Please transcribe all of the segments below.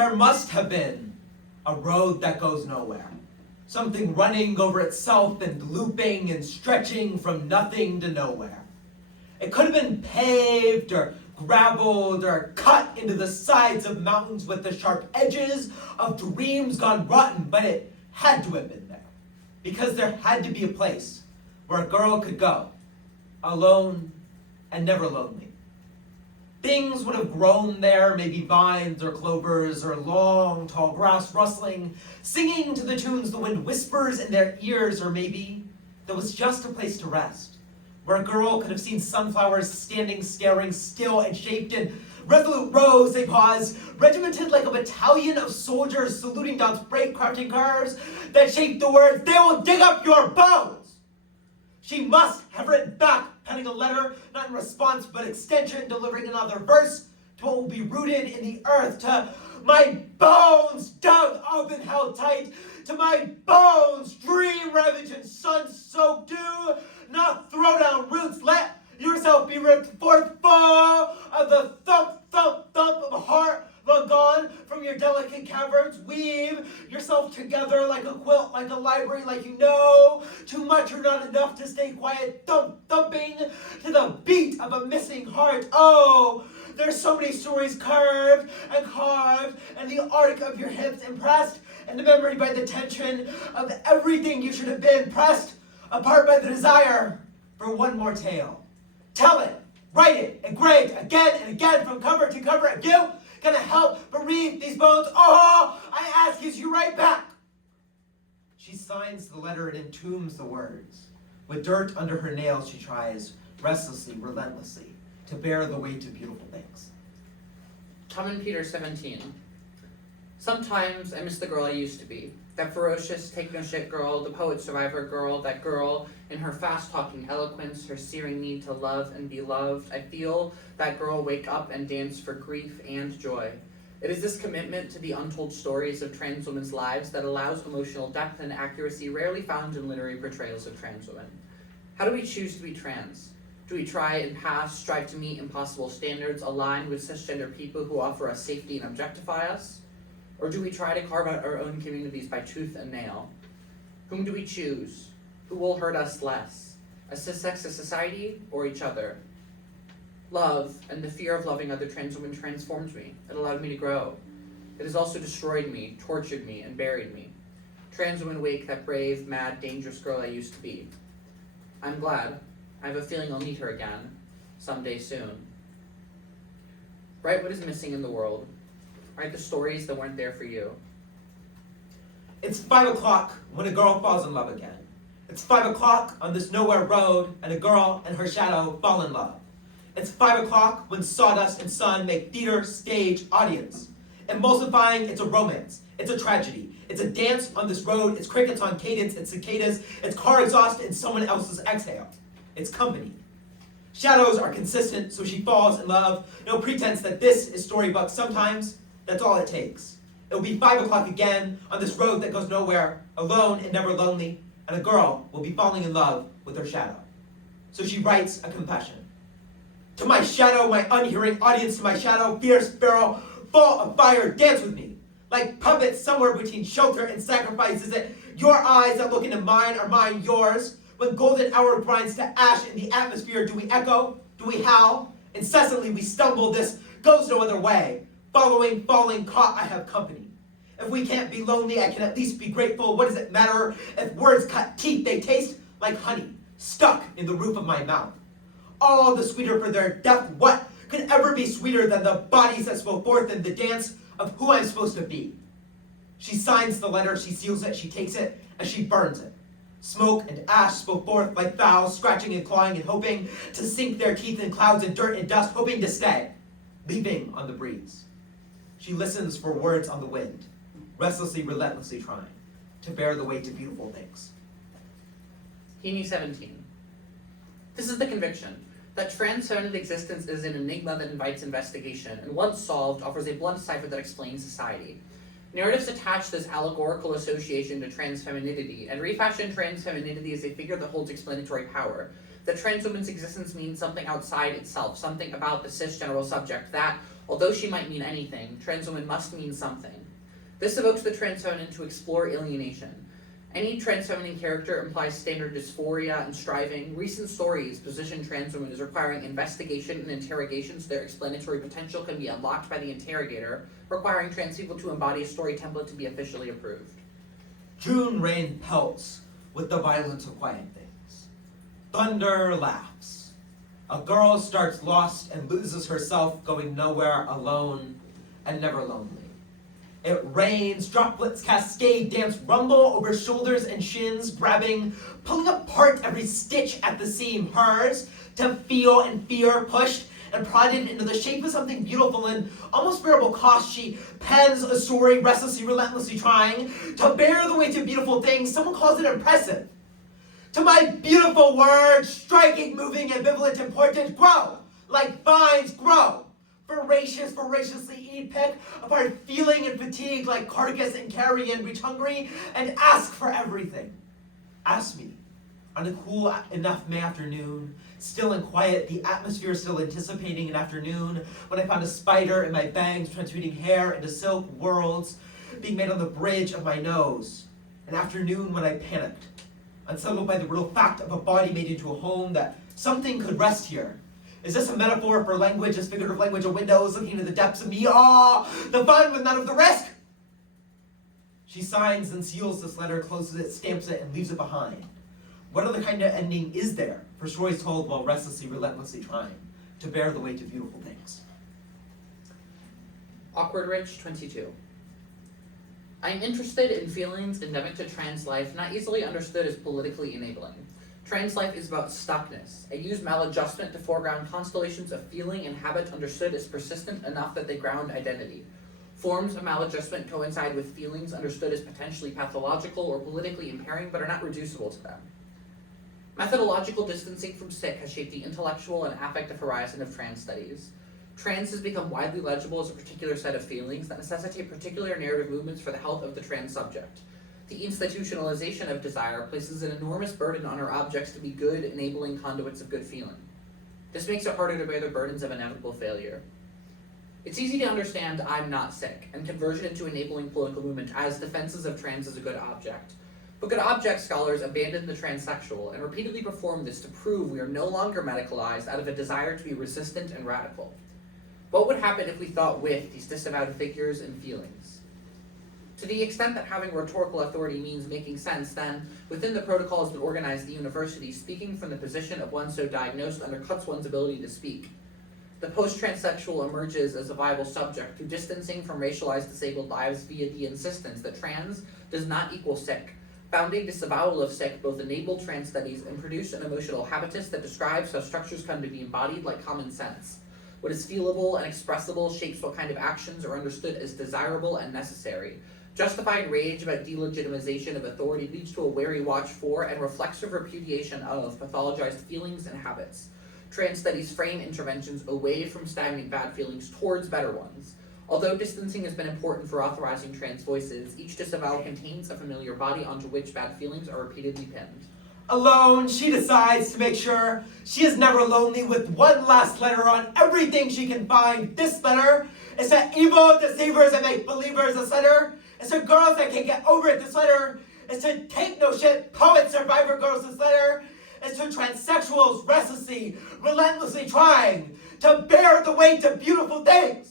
There must have been a road that goes nowhere. Something running over itself and looping and stretching from nothing to nowhere. It could have been paved or graveled or cut into the sides of mountains with the sharp edges of dreams gone rotten, but it had to have been there. Because there had to be a place where a girl could go, alone and never lonely. Things would have grown there, maybe vines or clovers or long, tall grass rustling, singing to the tunes the wind whispers in their ears, or maybe there was just a place to rest, where a girl could have seen sunflowers standing, staring still and shaped in resolute rows. They pause, regimented like a battalion of soldiers saluting down straight crouching curves that shape the words, "They will dig up your bones." She must have written back, penning a letter, not in response, but extension, delivering another verse to what will be rooted in the earth, to my bones dug up and held tight, to my bones dream ravaged and sun-soaked. Do not throw down roots, let yourself be ripped forth, fall of the thump, thump, thump of a heart long gone from your delicate caverns. Weave yourself together like a quilt, like a library, like you know too much or not enough to stay quiet, thumping to the beat of a missing heart. Oh, there's so many stories curved and carved, and the arc of your hips impressed into memory by the tension of everything you should have been, pressed apart by the desire for one more tale. Tell it, write it, engraved again and again from cover to cover. If you gonna help bereave these bones, all I ask is you write back. She signs the letter and entombs the words. With dirt under her nails, she tries, restlessly, relentlessly, to bear the weight of beautiful things. Common Peter 17. Sometimes I miss the girl I used to be. That ferocious, take-no-shit girl, the poet survivor girl, that girl in her fast-talking eloquence, her searing need to love and be loved. I feel that girl wake up and dance for grief and joy. It is this commitment to the untold stories of trans women's lives that allows emotional depth and accuracy rarely found in literary portrayals of trans women. How do we choose to be trans? Do we try and pass, strive to meet impossible standards aligned with cisgender people who offer us safety and objectify us? Or do we try to carve out our own communities by tooth and nail? Whom do we choose? Who will hurt us less? A cis-sexist society or each other? Love and the fear of loving other trans women transformed me. It allowed me to grow. It has also destroyed me, tortured me, and buried me. Trans women wake that brave, mad, dangerous girl I used to be. I'm glad. I have a feeling I'll meet her again, someday soon. Write what is missing in the world. Write the stories that weren't there for you. It's 5 o'clock when a girl falls in love again. It's 5 o'clock on this nowhere road, and a girl and her shadow fall in love. It's 5 o'clock when sawdust and sun make theater, stage, audience. Emulsifying, it's a romance. It's a tragedy. It's a dance on this road. It's crickets on cadence. It's cicadas. It's car exhaust and someone else's exhale. It's company. Shadows are consistent, so she falls in love. No pretense that this is storybook. Sometimes that's all it takes. It'll be 5 o'clock again on this road that goes nowhere, alone and never lonely, and a girl will be falling in love with her shadow. So she writes a confession. To my shadow, my unhearing audience, to my shadow, fierce barrel, full of fire, dance with me. Like puppets somewhere between shelter and sacrifice. Is it your eyes that look into mine, or mine yours? When golden hour grinds to ash in the atmosphere, do we echo? Do we howl? Incessantly we stumble, this goes no other way. Following, falling, caught, I have company. If we can't be lonely, I can at least be grateful. What does it matter if words cut teeth? They taste like honey, stuck in the roof of my mouth. All the sweeter for their depth. What could ever be sweeter than the bodies that spoke forth in the dance of who I'm supposed to be? She signs the letter, she seals it, she takes it, and she burns it. Smoke and ash spoke forth like fowls, scratching and clawing and hoping to sink their teeth in clouds and dirt and dust, hoping to stay, leaping on the breeze. She listens for words on the wind, restlessly, relentlessly trying to bear the weight of beautiful things. Heaney 17. This is the conviction that trans-feminine existence is an enigma that invites investigation, and once solved, offers a blunt cipher that explains society. Narratives attach this allegorical association to trans-femininity, and refashion trans-femininity as a figure that holds explanatory power. That trans women's existence means something outside itself, something about the cisgender subject that, Although she might mean anything, trans women must mean something. This evokes the trans feminine to explore alienation. Any trans feminine character implies standard dysphoria and striving. Recent stories position trans women as requiring investigation and interrogation so their explanatory potential can be unlocked by the interrogator, requiring trans people to embody a story template to be officially approved. June rain pelts with the violence of quiet things. Thunder laughs. A girl starts lost and loses herself, going nowhere, alone and never lonely. It rains, droplets cascade, dance, rumble over shoulders and shins, grabbing, pulling apart every stitch at the seam. Hers, to feel and fear, pushed and prodded into the shape of something beautiful and almost bearable cost. She pens a story, restlessly, relentlessly trying to bear the weight of beautiful things. Someone calls it impressive. To my beautiful words, striking, moving, ambivalent, important, grow like vines grow. Voracious, voraciously eat, pick apart feeling and fatigue like carcass and carrion, reach hungry and ask for everything. Ask me on a cool enough May afternoon, still and quiet, the atmosphere still anticipating an afternoon, when I found a spider in my bangs, transmuting hair into silk worlds being made on the bridge of my nose. An afternoon when I panicked, unsettled by the real fact of a body made into a home, that something could rest here. Is this a metaphor for language, as figurative language of windows looking into the depths of me? The fun with none of the risk! She signs and seals this letter, closes it, stamps it, and leaves it behind. What other kind of ending is there for stories told while restlessly, relentlessly trying to bear the weight of beautiful things? Awkward Ridge 22. I am interested in feelings endemic to trans life, not easily understood as politically enabling. Trans life is about stuckness. I use maladjustment to foreground constellations of feeling and habit understood as persistent enough that they ground identity. Forms of maladjustment coincide with feelings understood as potentially pathological or politically impairing, but are not reducible to them. Methodological distancing from sick has shaped the intellectual and affective horizon of trans studies. Trans has become widely legible as a particular set of feelings that necessitate particular narrative movements for the health of the trans subject. The institutionalization of desire places an enormous burden on our objects to be good, enabling conduits of good feeling. This makes it harder to bear the burdens of inevitable failure. It's easy to understand I'm not sick, and conversion into enabling political movement as defenses of trans as a good object. But good object scholars abandon the transsexual and repeatedly perform this to prove we are no longer medicalized out of a desire to be resistant and radical. What would happen if we thought with these disavowed figures and feelings? To the extent that having rhetorical authority means making sense, then, within the protocols that organize the university, speaking from the position of one so diagnosed undercuts one's ability to speak. The post-transsexual emerges as a viable subject through distancing from racialized disabled lives via the insistence that trans does not equal sick. Founding disavowal of sick both enable trans studies and produce an emotional habitus that describes how structures come to be embodied like common sense. What is feelable and expressible shapes what kind of actions are understood as desirable and necessary. Justified rage about delegitimization of authority leads to a wary watch for and reflexive repudiation of pathologized feelings and habits. Trans studies frame interventions away from stagnant bad feelings towards better ones. Although distancing has been important for authorizing trans voices, each disavowal contains a familiar body onto which bad feelings are repeatedly pinned. Alone, she decides to make sure she is never lonely with one last letter on everything she can find. This letter is to evil deceivers and make believers. This letter is to girls that can't get over it. This letter is to take no shit poet survivor girls. This letter is to transsexuals restlessly, relentlessly trying to bear the weight of beautiful things.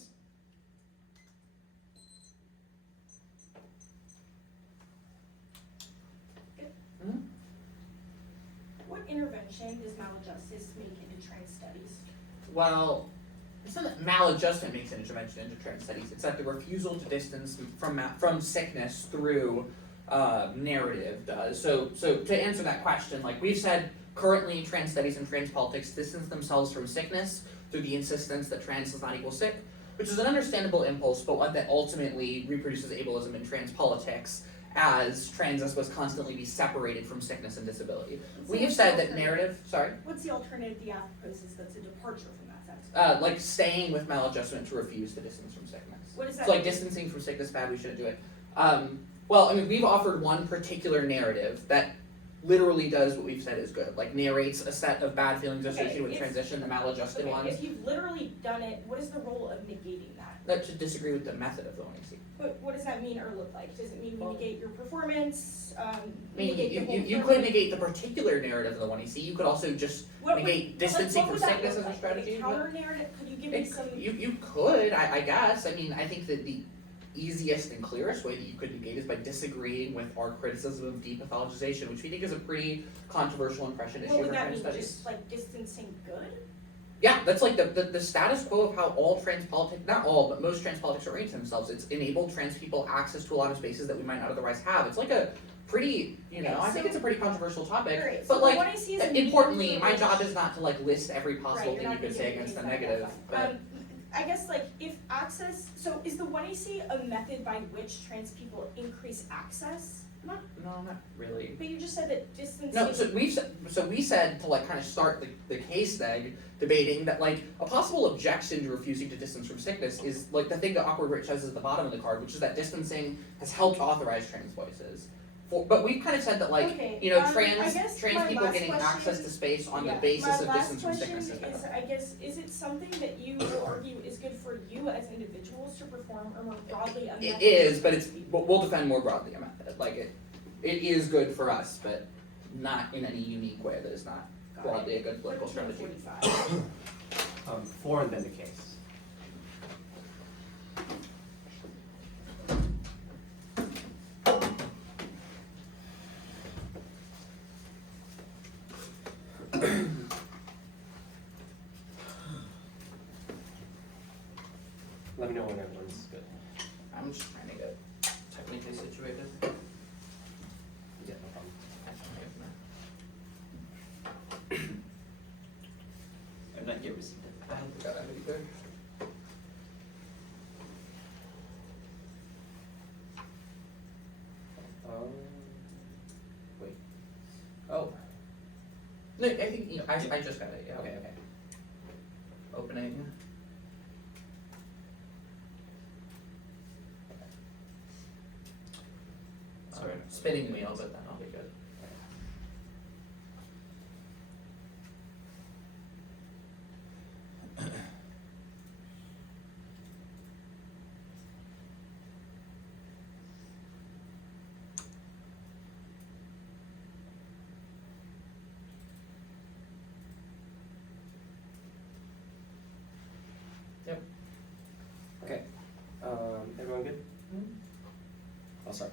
What intervention does maladjustice make into trans studies? Well, it's not that maladjustment makes an intervention into trans studies. It's that the refusal to distance from sickness through narrative does. So to answer that question, like we've said, currently trans studies and trans politics distance themselves from sickness through the insistence that trans does not equal sick, which is an understandable impulse, but one that ultimately reproduces ableism in trans politics, as trans must constantly be separated from sickness and disability. We have said that narrative, What's the alternative the app proposes that's a departure from that sense? like staying with maladjustment to refuse to distance from sickness. What is that? So like distancing from sickness bad, we shouldn't do it. Well, I mean, we've offered one particular narrative that literally does what we've said is good, like narrates a set of bad feelings associated with if- transition, the maladjusted Okay, ones. if you've literally done it, what is the role of negating that? That should disagree with the method of the one you see. But what does that mean or look like? Does it mean we Well, negate your performance, I mean, negate the whole you could program? negate the particular narrative of the one you see. You could also just What would- negate but, like, distancing what from would that sickness look as a like? strategy. Like, but counter narrative, could you give me it, some? you could, I guess. I mean, I think that the easiest and clearest way that you could negate is by disagreeing with our criticism of depathologization, which we think is a pretty controversial impression issue What would for that trans mean, studies. just like distancing good? Yeah, that's like the status quo of how all trans politics, not all, but most trans politics orient themselves. It's enabled trans people access to a lot of spaces that we might not otherwise have. It's like a pretty, Okay, I think so- it's a pretty controversial topic. Alright, But so like, what I see is a importantly, medium my for job which- is not to like list every possible Right, thing you're you not could say gonna against the do anything negative, like that. but I guess like if access, so is the 1AC a method by which trans people increase access? no, not really. But you just said that distancing. No, so we said to like kind of start the case then, debating that like a possible objection to refusing to distance from sickness is like the thing that Awkward Rich says is the bottom of the card, which is that distancing has helped authorize trans voices. But we've kind of said that like, Okay, trans I guess trans my people last getting question- access to space on the Yeah, basis of my distance from last sickness is question better. is, I guess, is it something that you will argue is good for you as individuals to perform, or more broadly a method? It is, but for it's trans people? we'll defend more broadly a method. Like it is good for us, but not in any unique way that is not broadly a good political 13 strategy. 45. For and then the case. Let me know when everyone's good. I'm just trying to get technically situated. Yeah, no problem. I'm not yet received it. I don't think I have it either. Wait. Oh. No, I think I just got it. Yeah. Okay. Opening. Sorry. Spinning wheel, but then I'll be good. Okay. Everyone good? I'll start.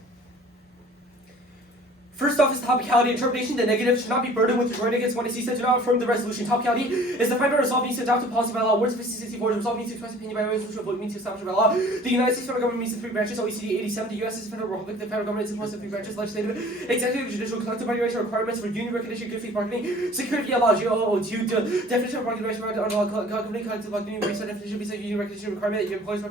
First off is topicality interpretation. The negative should not be burdened with rejoinder against when it sees that do not affirm the resolution. Topicality is defined by resolve means to adopt a policy by law. Words of 64 resolve means to express opinion by resolution of vote means to establish by law. The United States federal government means the three branches. OECD 87. The U.S. is a federal republic. The federal government is composed of three branches: legislative, executive, judicial. Collective bargaining rights are requirements for union recognition, good faith bargaining, security law. GOO2. Definition of bargaining rights under company collective bargaining rights. Definition basic union recognition requirement that your employees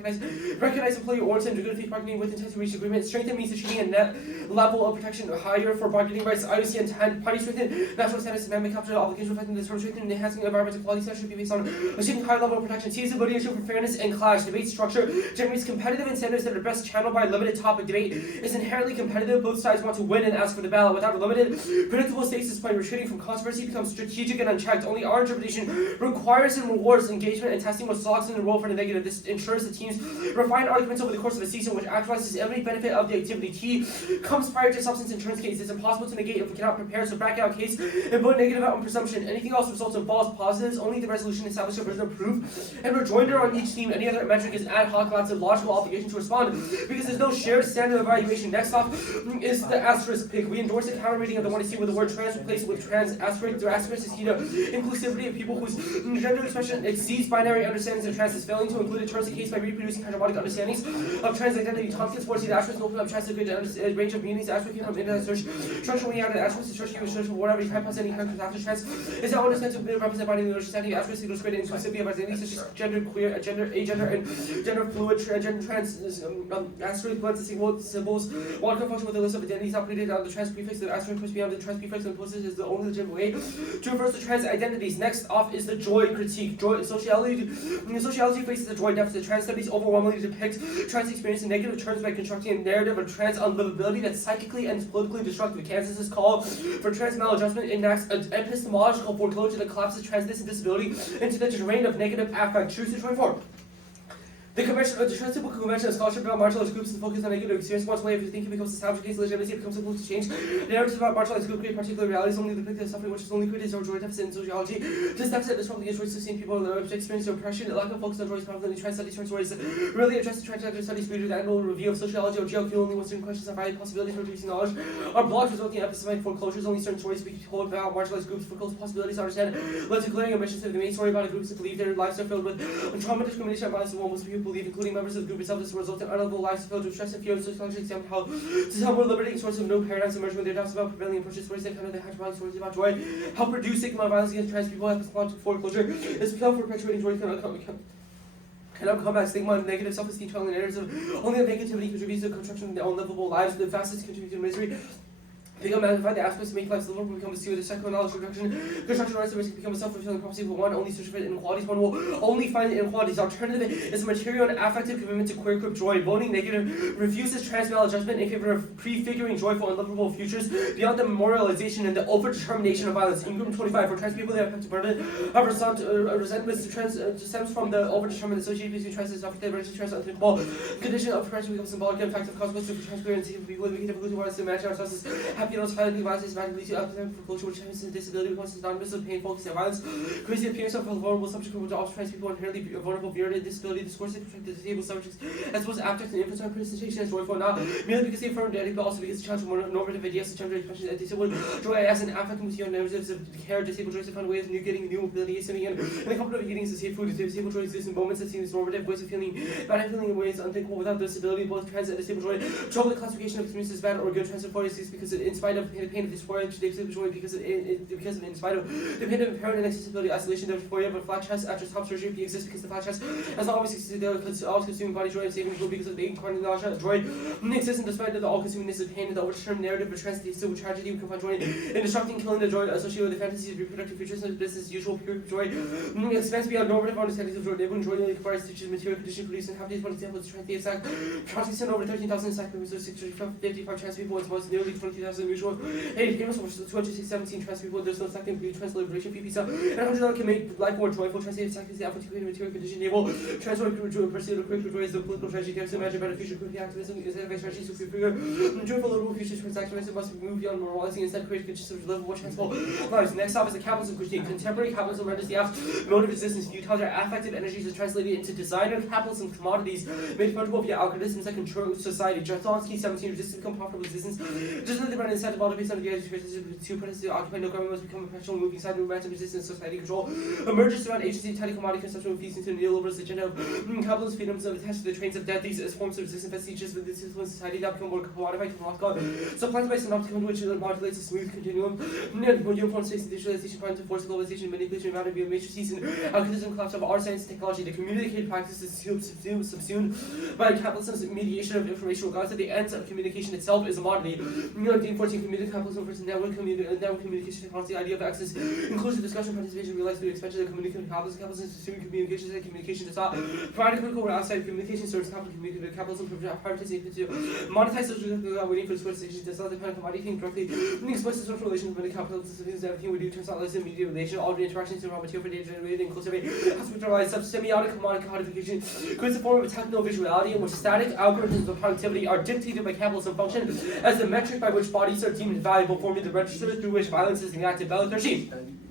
recognize employee orders and good faith bargaining with intent to reach agreement. Strengthen means achieving a net level of protection higher for bargaining rights. IOC and parties strengthen national standards and mandate capture obligations reflecting this strengthening and enhancing environmental quality standards should be based on achieving high level of protection. T is the ability to show for fairness and clash. Debate structure generates competitive incentives that are best channeled by limited topic. Debate is inherently competitive. Both sides want to win and ask for the ballot. Without a limited, predictable stasis point, retreating from controversy becomes strategic and unchecked. Only our interpretation requires and rewards engagement and testing, which locks in the role for the negative. This ensures the teams refine arguments over the course of a season, which actualizes every benefit of the activity. T comes prior to substance in turns case. It's impossible to negate if we cannot prepare, so back out case and put negative out on presumption. Anything else results in false positives. Only the resolution establishes a version of proof and rejoinder on each team. Any other metric is ad hoc, lots of logical obligation to respond because there's no shared standard of evaluation. Next off is the asterisk pick. We endorse the counter rating of the 1AC with the word trans replaced with trans asterisk. The asterisk is key to inclusivity of people whose gender expression exceeds binary understandings of trans is failing to include in terms of case by reproducing hegemonic understandings of trans identity. Tompkins 14 asterisk open up trans to a good range of meanings. Asterisk came from internet search. Structure when you add an asterisk to search you search for whatever you type on any characters after trans is not understood to be represented by the understanding of asterisk equals greater inclusivity of identities such as gender, queer, agender, and gender fluid, gender trans, asterisk parentheses symbols. One can function with a list of identities operated on the trans prefix. The asterisk puts beyond the trans prefix and posts is the only legitimate way to reverse the trans identities. Next off is the joy critique. Sociology faces the joy deficit. Trans studies overwhelmingly depict trans experience in negative terms by constructing a narrative of trans unlivability that's psychically and politically destructive. destructive. Kansas's call for trans maladjustment enacts an epistemological foreclosure that collapses transness and disability into the terrain of negative affect. Truth to 24. The Transcendental Convention of Scholarship about marginalized groups is focused on negative experience. Once way of thinking becomes established, case legitimacy becomes able to change. The narratives about marginalized group create particular realities, only the victim of suffering, which is only created as a joy deficit in sociology. This deficit is from the choice of seeing people experience oppression, lack of focus on joys, prevalently trans studies, trans stories, really address the transgender studies through the annual review of sociology or GLQ. Only when certain questions are varied possibilities for increasing knowledge are blocked, resulting in epistemic foreclosures. Only certain stories be told about marginalized groups for close possibilities to understand. Led to glaring omissions of the main story about groups that believe their lives are filled with trauma, discrimination, and violence of what most people believe, including members of the group itself. This will result in unlivable lives filled with stress and fear. And sociology examined how to tell more liberating sources of no paradigms emerge when their doubts about prevailing approaches, stories that kind of the hegemonic stories about joy, help reduce stigma, violence against trans people, epistemological foreclosure. It's become perpetuating joy cannot combat stigma and negative self-esteem, telling the narratives of only the negativity contributes to the construction of their unlivable lives. The fastest contribute to misery. Become magnified the aspects to make life livable, become a steward of psychoanalysis, construction rights, and become a self-fulfilling prophecy. But one only search for inequalities. One will only find inequalities. Alternative is a material and affective commitment to queer group joy. Voting negative refuses trans maladjustment in favor of prefiguring joyful and livable futures beyond the memorialization and the over-determination of violence. In group 25, for trans people, the affective burden of resentment stems from the over-determined association between trans and self-identity, trans unthinkable condition of oppression becomes symbolic and effective consequences for trans queer and disabled people. We can difficult to imagine ourselves as happy, highly violence, radically to epidemic for culture, which has disability becomes synonymous with pain, focus, and violence. Creates the appearance of a vulnerable subject which all trans people inherently vulnerable, virulent disability, discourse, and protect the disabled subjects as well as abject and infantile presentation as joyful, not merely because they affirm identity, but also because the challenge of normative ideas, such gender expression, and disabled joy as an affect with your narratives of care, disabled joys to find ways of getting new ability, assuming in a couple of eating to safe food, disabled joy exists in moments that seem as normative, ways of feeling, bad feeling in ways unthinkable without disability, both trans and disabled joy. Trouble the classification of experiences as bad or good, trans and because in spite of the pain of dysphoria, disabled joy because of in spite of the pain of impairment and accessibility, isolation, the dysphoria, but flat chest after top surgery exists because the flat chest has always existed, the all-consuming body joy and saving people because of the incarnate nausea, joy exists despite the all-consumingness of pain and the overdetermined narrative of trans disabled tragedy. We can find joy in disrupting, killing the joy associated with the fantasies of reproductive futures and business as usual. Pure joy expands beyond normative understandings of joy. Enabling joy only requires stitches, material condition produced and happiness. One example is trans sac. Trans sent over 13,000 sacraments, 655 trans people, as well as nearly 20,000 mutual. 80 famous over 217 trans people. There's no second view, trans liberation, PPSA, and 100 can make life more joyful. Trans sac is the effort to create a material condition enable trans joy, pursuit of critical joy is the political tragedy. Dare to imagine better future. Quick activism is an strategy to prefigure joyful livable future. Transactionalism must move beyond moralizing instead create conditions of livable transform lives. Next up is the capitalism critique. Contemporary capitalism renders the mode of existence viewed how their affective energies are translated into designer capitalism commodities made fungible via algorithms that control society. Jablonski 17 resistance become profitable existence. Just as the brand incentive model based on the idea to put us to occupy no government must become a professional moving side of of resistance society control emerges around agency tiny commodity consumption with feeds into the neoliberalist agenda of capitalist freedoms attached to the trains of death. These as forms of resistance vestiges with this influence society that become more commodified supplanted by synoptic which modulates a smooth continuum. Uniform space and digitalization finds to force globalization, manipulation, and via matrices and algorithm collapse of our science and technology. The communicated practice is subsumed by capitalism's mediation of information regards to the ends of communication itself is a commodity. Reinforcing community capitalism versus network communication technology, the idea of access, inclusive discussion, participation, realized through expansion of communicative capitalism. Capitalism is assuming communications and communication does not provide a critical or outside communication source. Capitalism prioritizes to monetize social waiting for source stations does not depend on commodity thing directly. Express the social relations with the capitalism is everything we do turns out less in media relation. All the interactions in raw material for data generated inclusive hospitalized semiotic commodification creates a form of techno visuality in which static algorithms of productivity are dictated by capitalism function as the metric by which bodies are deemed valuable, forming the register through which violence is enacted. Ballot 13.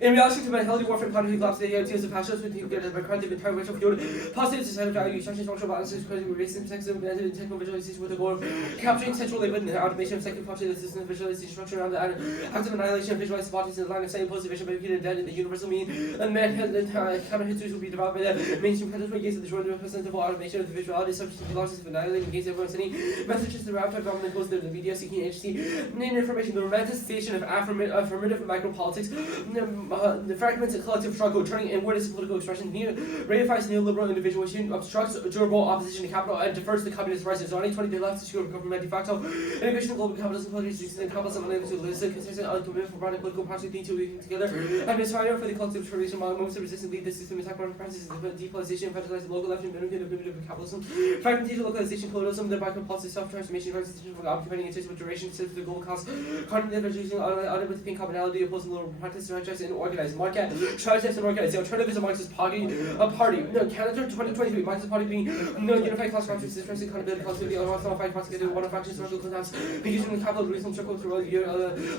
In relation to mentality warfare, planetary collapse, the ideas of passions with the current entire racial field, positive societal value, structural structural balances, critical racism, sexism, and technical visualization with the goal of capturing central labor and automation of psychic function, system visualization structure around the active annihilation of visualized bodies in the line of sight, imposed division by being dead in the universal mean, and man counter histories will be developed by the mainstream predatory gaze of the short representative automation of the visuality subject to the losses of annihilating gaze everyone sending messages to the raptor government goes to the media seeking agency, information, the romanticization of affirmative micropolitics, the fragments of collective struggle, turning inward as political expression, reifies neoliberal individuation, obstructs durable opposition to capital, and defers the communist rises. On 20 they left to secure government de facto. Innovation of global capitalism, political and capitalism, unable to elicit consistent commitment for broader political parties need to work together. And it's final for the collective transformation model, moments of resistance lead the system attack on practices, depolarization, and federalized local left and benefit of primitive capitalism. Fragmentation, localization, colonialism, thereby compulsive self-transformation, organization for occupying intensive with duration, to the global cause, cognitive reducing, unempathy, commonality, opposing little practice, strategize, and organized market, strategize and organize. The alternative is a Marxist party. No, Canada 2023, Marxist party being no unified class structures, difference, accountability, collectivity, unmodified class together, one of factions, social collapse, using the capital reason circle through a year,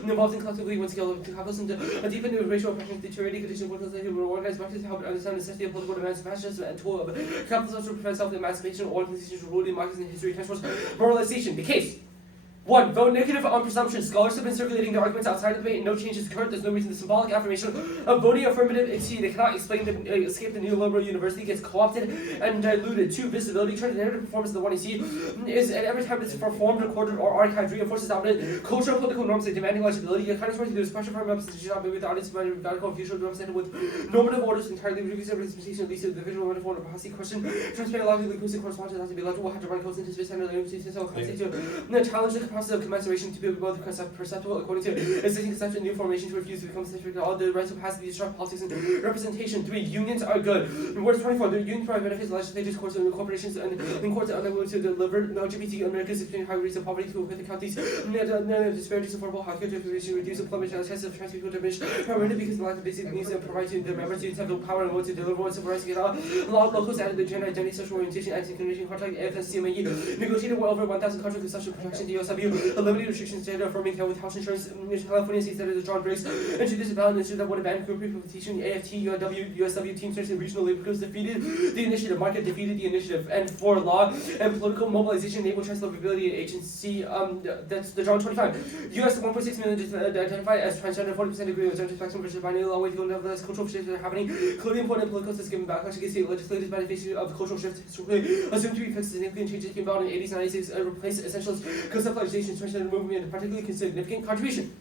involved in collectively one scale of capitalism, a deepened racial oppression, deteriorating condition, workers who were organized practice to help understand the necessity of political emancipation and tool of capitalism to prevent self-emancipation, organizations ruled in Marxism history, transforms moralization. The case. 1. Vote negative on presumption. Scholars have been circulating the arguments outside of the debate and no change has occurred. There's no reason the symbolic affirmation of voting affirmative they cannot explain the escape the neoliberal university gets co-opted and diluted. 2. Visibility. Turn the narrative performance of the 1AC is and every time it's performed, recorded, or archived reinforces dominant cultural political norms that demanding legibility. It kind of there's pressure from representation not maybe the audience might radical future represented with normative orders entirely reducing representation leads to the visual metaphor of policy question. Transparent logically inclusive correspondence has to be legible, have to run close into space and the challenge the process of commensuration to be both perceptible according to existing conception and new formation to refuse to become specific all the rights of capacity to disrupt politics and representation. 3. Unions are good. In words 24, the union provide benefits legislatures, courts, and corporations and in courts are unable to deliver LGBT Americans experiencing high rates of poverty to with the counties disparities affordable healthcare to reduce employment chances of trans people to diminish primarily because the lack of basic needs and provide to the members to have the power and will to deliver civil rights get out. Law locals added the gender identity, sexual orientation, anti-discrimination contract, FSCME negotiated well over 1,000 contracts with social protection to USW. Eliminated restrictions gender affirming with health insurance. California states that it is John Briggs introduced a ballot initiative that would ban group representation. AFT, UW, USW, Team Search, and Regional Labor Groups defeated the initiative. Market defeated the initiative. And for law and political mobilization enable transferability agency. That's the John 25. US 1.6 million identified as transgender. 40% agree with gender spectrum versus binary law. With less cultural shifts that are happening. Clearly important political systems given backlash against the legislative manifestation of the cultural shift. Assumed to be fixed significant changes came about in the 80s and 96 and replaced essential conceptualization, transgender movement, and particularly significant contribution.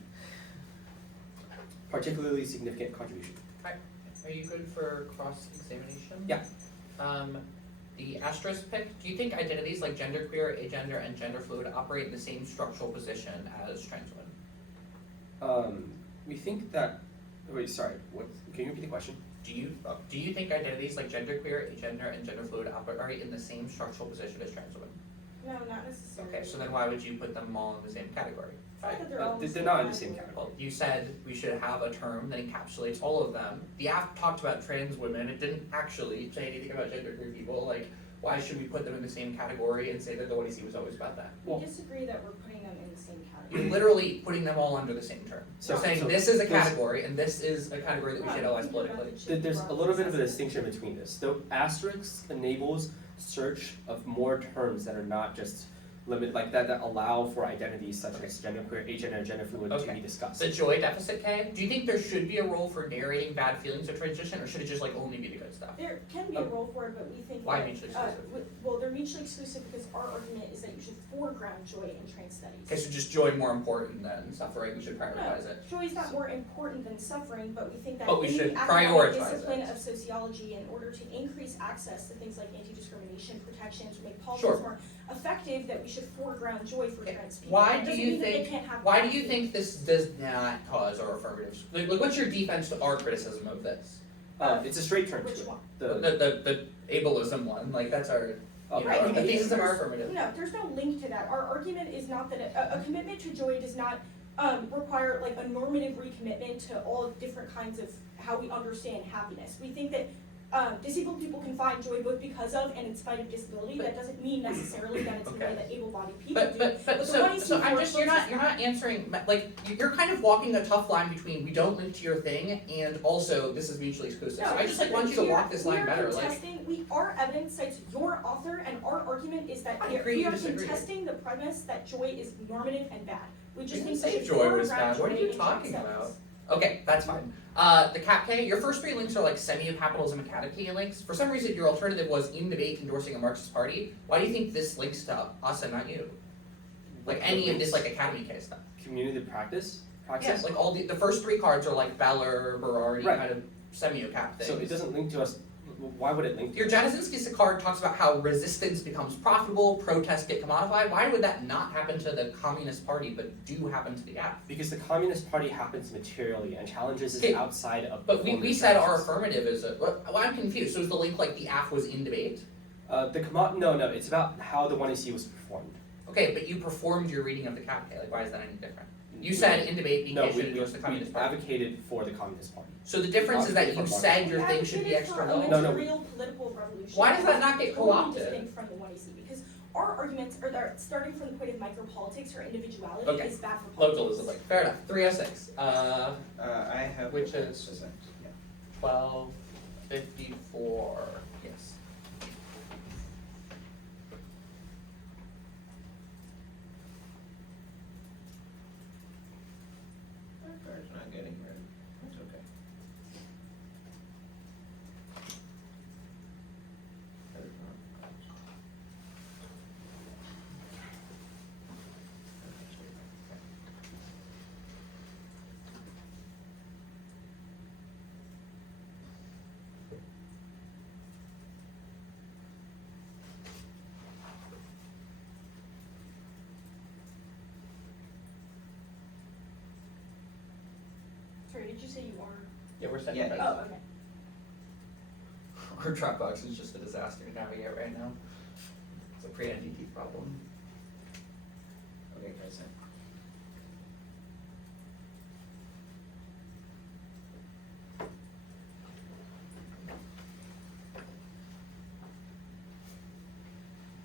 Particularly significant contribution. Are you good for cross-examination? Yeah. The asterisk pick, do you think identities like genderqueer, agender, and gender fluid operate in the same structural position as trans women? We think that. Wait, sorry. What? Can you repeat the question? Do you think identities like genderqueer, agender, and gender fluid operate in the same structural position as trans women? No, not necessarily. Okay, so then why would you put them all in the same category? I thought they're all They're not in the same category. Well, you said we should have a term that encapsulates all of them. The app talked about trans women, it didn't actually say anything about genderqueer people, like, why should we put them in the same category and say that the ODC was always about that? We disagree that we're putting them in the same category. You're literally putting them all under the same term. So So- saying so this is a there's- category and this is a category that we should analyze politically. There's a little bit of a distinction between this. The asterisk enables search of more terms that are not just limit like that allow for identities such as genderqueer, agender, gender fluid to Okay. be discussed. The joy deficit K, do you think there should be a role for narrating bad feelings of transition, or should it just like only be the good stuff? There can be a role for it, but we think Why that, mutually exclusive? well, they're mutually exclusive because our argument is that you should foreground joy in trans studies. Okay, so just joy more important than suffering, we should prioritize it. Joy is not more important than suffering, but we think that But we in should the academic prioritize discipline it. of sociology, in order to increase access to things like anti-discrimination protections, to make Sure. politics more effective, that we should foreground joy for Okay, trans people. why It do doesn't you mean that they think- can't have Why do bad you think this does not cause our affirmatives? Like what's your defense to our criticism of this? It's a straight term Which to it. one? The ableism one, like that's our, you know, Right, the okay, thesis of our there's- affirmative. No, there's no link to that. Our argument is not that a commitment to joy does not require like a normative recommitment to all different kinds of how we understand happiness. We think that disabled people can find joy both because of and in spite of disability. That doesn't mean necessarily that it's in the way Okay. that able-bodied people do. But the so one you see I'm for just folks you're is not answering like you're kind of walking a tough line between we don't link to your thing and also this is mutually exclusive. So I just like want you to walk this line better. Like Our evidence cites your author, and our argument is that I we agree, you are disagree. contesting the premise that joy is normative and bad. We just didn't think say that joy was foreground bad. What are joy you in talking trans about? studies. okay, that's fine. The Cap K, your first three links are like semi-capitalism academy links. For some reason your alternative was in debate endorsing a Marxist party. Why do you think this links to us and not you? Like any of this like academy K stuff. Community practice. praxis. Like all the first 3 cards are like Valor, Berardi, Right. kind of semio-cap things. So it doesn't link to us. Why would it link to Your us? Janiszinski card talks about how resistance becomes profitable, protests get commodified. Why would that not happen to the Communist Party but do happen to the app? Because the Communist Party happens materially and challenges is Okay, outside of But we performance said our practices. affirmative is a. Well, I'm confused. So is the link like the app was in debate? No, it's about how the 1AC was performed. Okay, but you performed your reading of the CAPK. Like, why is that any different? You said in debate No, BK should endorse the we Communist Party. advocated for the Communist Party. So the difference is that you said your thing should be extra low. No, no. Real political revolution. Why does that not get Totally co-opted? distinct from the 1AC, because our arguments are that starting from the point of micropolitics or individuality Okay. is bad for politics. Localism, like fair enough. 306. I have. Which is- Present, yeah. 1254. Yes. That card's not getting rid. That's okay. There's not cards. Sorry, did you say you are? Yeah, we're setting Yeah. it Oh, up. okay. Our Dropbox is just a disaster to navigate right now. It's a pre-NDT problem. Okay, present.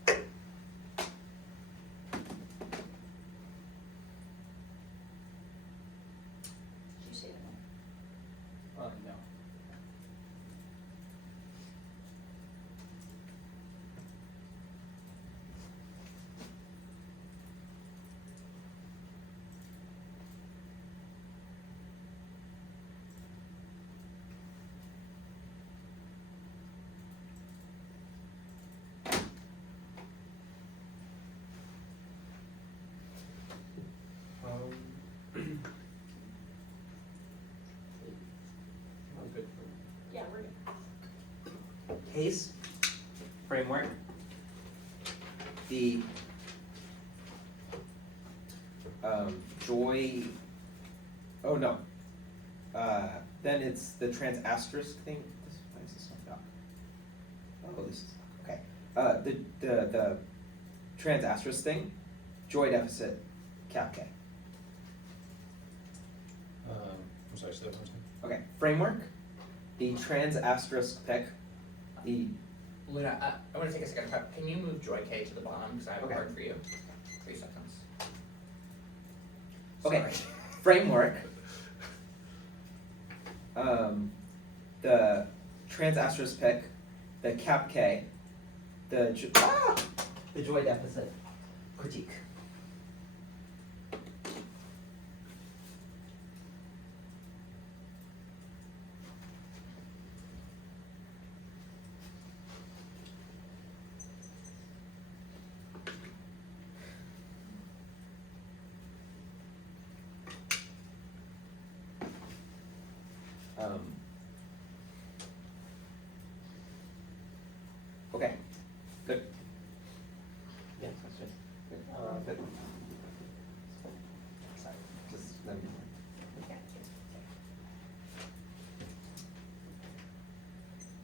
Did you say that? No. I'm good Yeah, we're good. Case, framework, the joy, oh no, then it's the trans asterisk thing, why is this not doc? Oh, this is, okay, the trans asterisk thing, joy deficit, cap K. I'm sorry, say that one more time. Okay, framework, the trans asterisk pick, the, Luna, I want to take a second. Can you move Joy K to the bottom because I have a Okay. card for you? 3 seconds. Okay. Sorry. framework, the trans asterisk pick, the cap K, the joy deficit critique. Okay, good. Yeah, that's good. Good. Good. Sorry, just let me.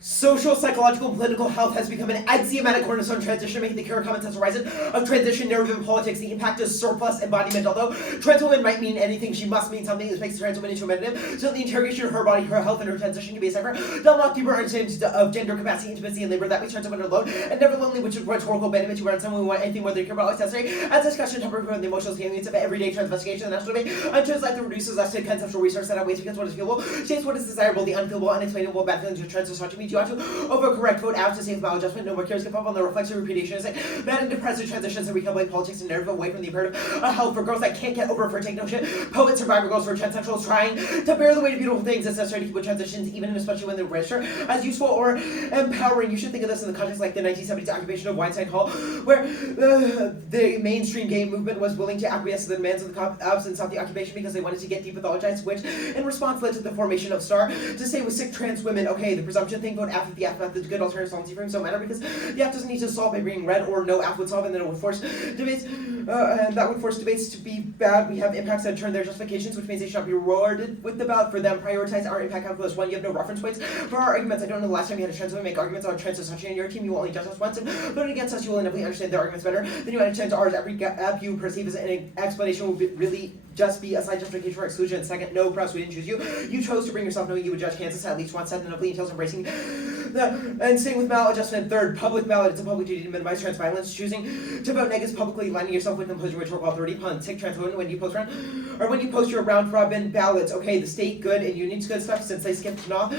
Social, psychological, and political health has become an axiomatic cornerstone of transition, making the current common sense horizon of transition narrative in politics. The impact is surplus embodiment. Although trans woman might mean anything, she must mean something. This makes trans woman into a metanym. So the interrogation of her body, her health, and her transition can be a cipher. They'll not deeper understanding of gender, capacity, intimacy, and labor. That makes trans women alone and never lonely, which is rhetorical benefit to run someone we want anything whether they care about always necessary. As discussion topic from the emotional experience of everyday trans investigation, the national debate on trans life that reduces us to conceptual research that outweighs because what is feelable, shapes what is desirable, the unfeelable, unexplainable, bad feelings of trans misogyny. Do you want to overcorrect, vote out to save maladjustment, no more cares, give up on the reflexive repudiation, mad and depressive transitions that recalibrate politics and narrative away from the imperative help for girls that can't get over for take no shit, poet survivor girls for transsexuals trying to bear the weight of beautiful things that's necessary to keep with transitions, even and especially when they register as useful or empowering. You should think of this in the context like the 1970s occupation of Weinstein Hall, where the mainstream gay movement was willing to acquiesce to the demands of the cops and stop the occupation because they wanted to get depathologized, which in response led to the formation of STAR to say with sick trans women, okay, the presumption thing, vote after the aftermath, the good alternative solvency frames don't matter because the F doesn't need to solve by being red or no F would solve, and then it would force debates, and that would force debates to be bad. We have impacts that turn their justifications, which means they should not be rewarded with the ballot for them. Prioritize our impact calculus. One, you have no reference points for our arguments. I don't know the last time you had a trans woman make arguments on trans misogyny on your team. You will only judge us once, and voting against us, you will inevitably understand their arguments better than you understand ours. Every gap you perceive as an explanation will really just be a side justification for exclusion. Second, no press, we didn't choose you. You chose to bring yourself knowing you would judge Kansas at least once, and then entails embracing and staying with maladjustment. Third, public ballot. It's a public duty to minimize trans violence. Choosing to vote negative publicly, lining yourself with imposing rhetorical authority upon sick trans women when you post your round robin ballots. Okay, the state good and union's good stuff, since they skipped off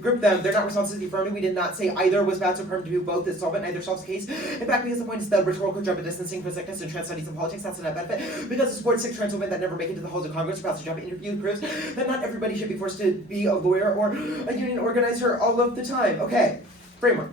group them. They're not responsive to the affirmative. We did not say either was bad, so perm to do both is solvent, neither solves the case. In fact, because the point is the rhetorical jump of distancing from sickness and trans studies and politics, that's a net benefit. Because it supports sick trans women that never make it to the halls of Congress, about to jump interview proves that not everybody should be forced to be a lawyer or a union organizer all of the time. Okay, framework.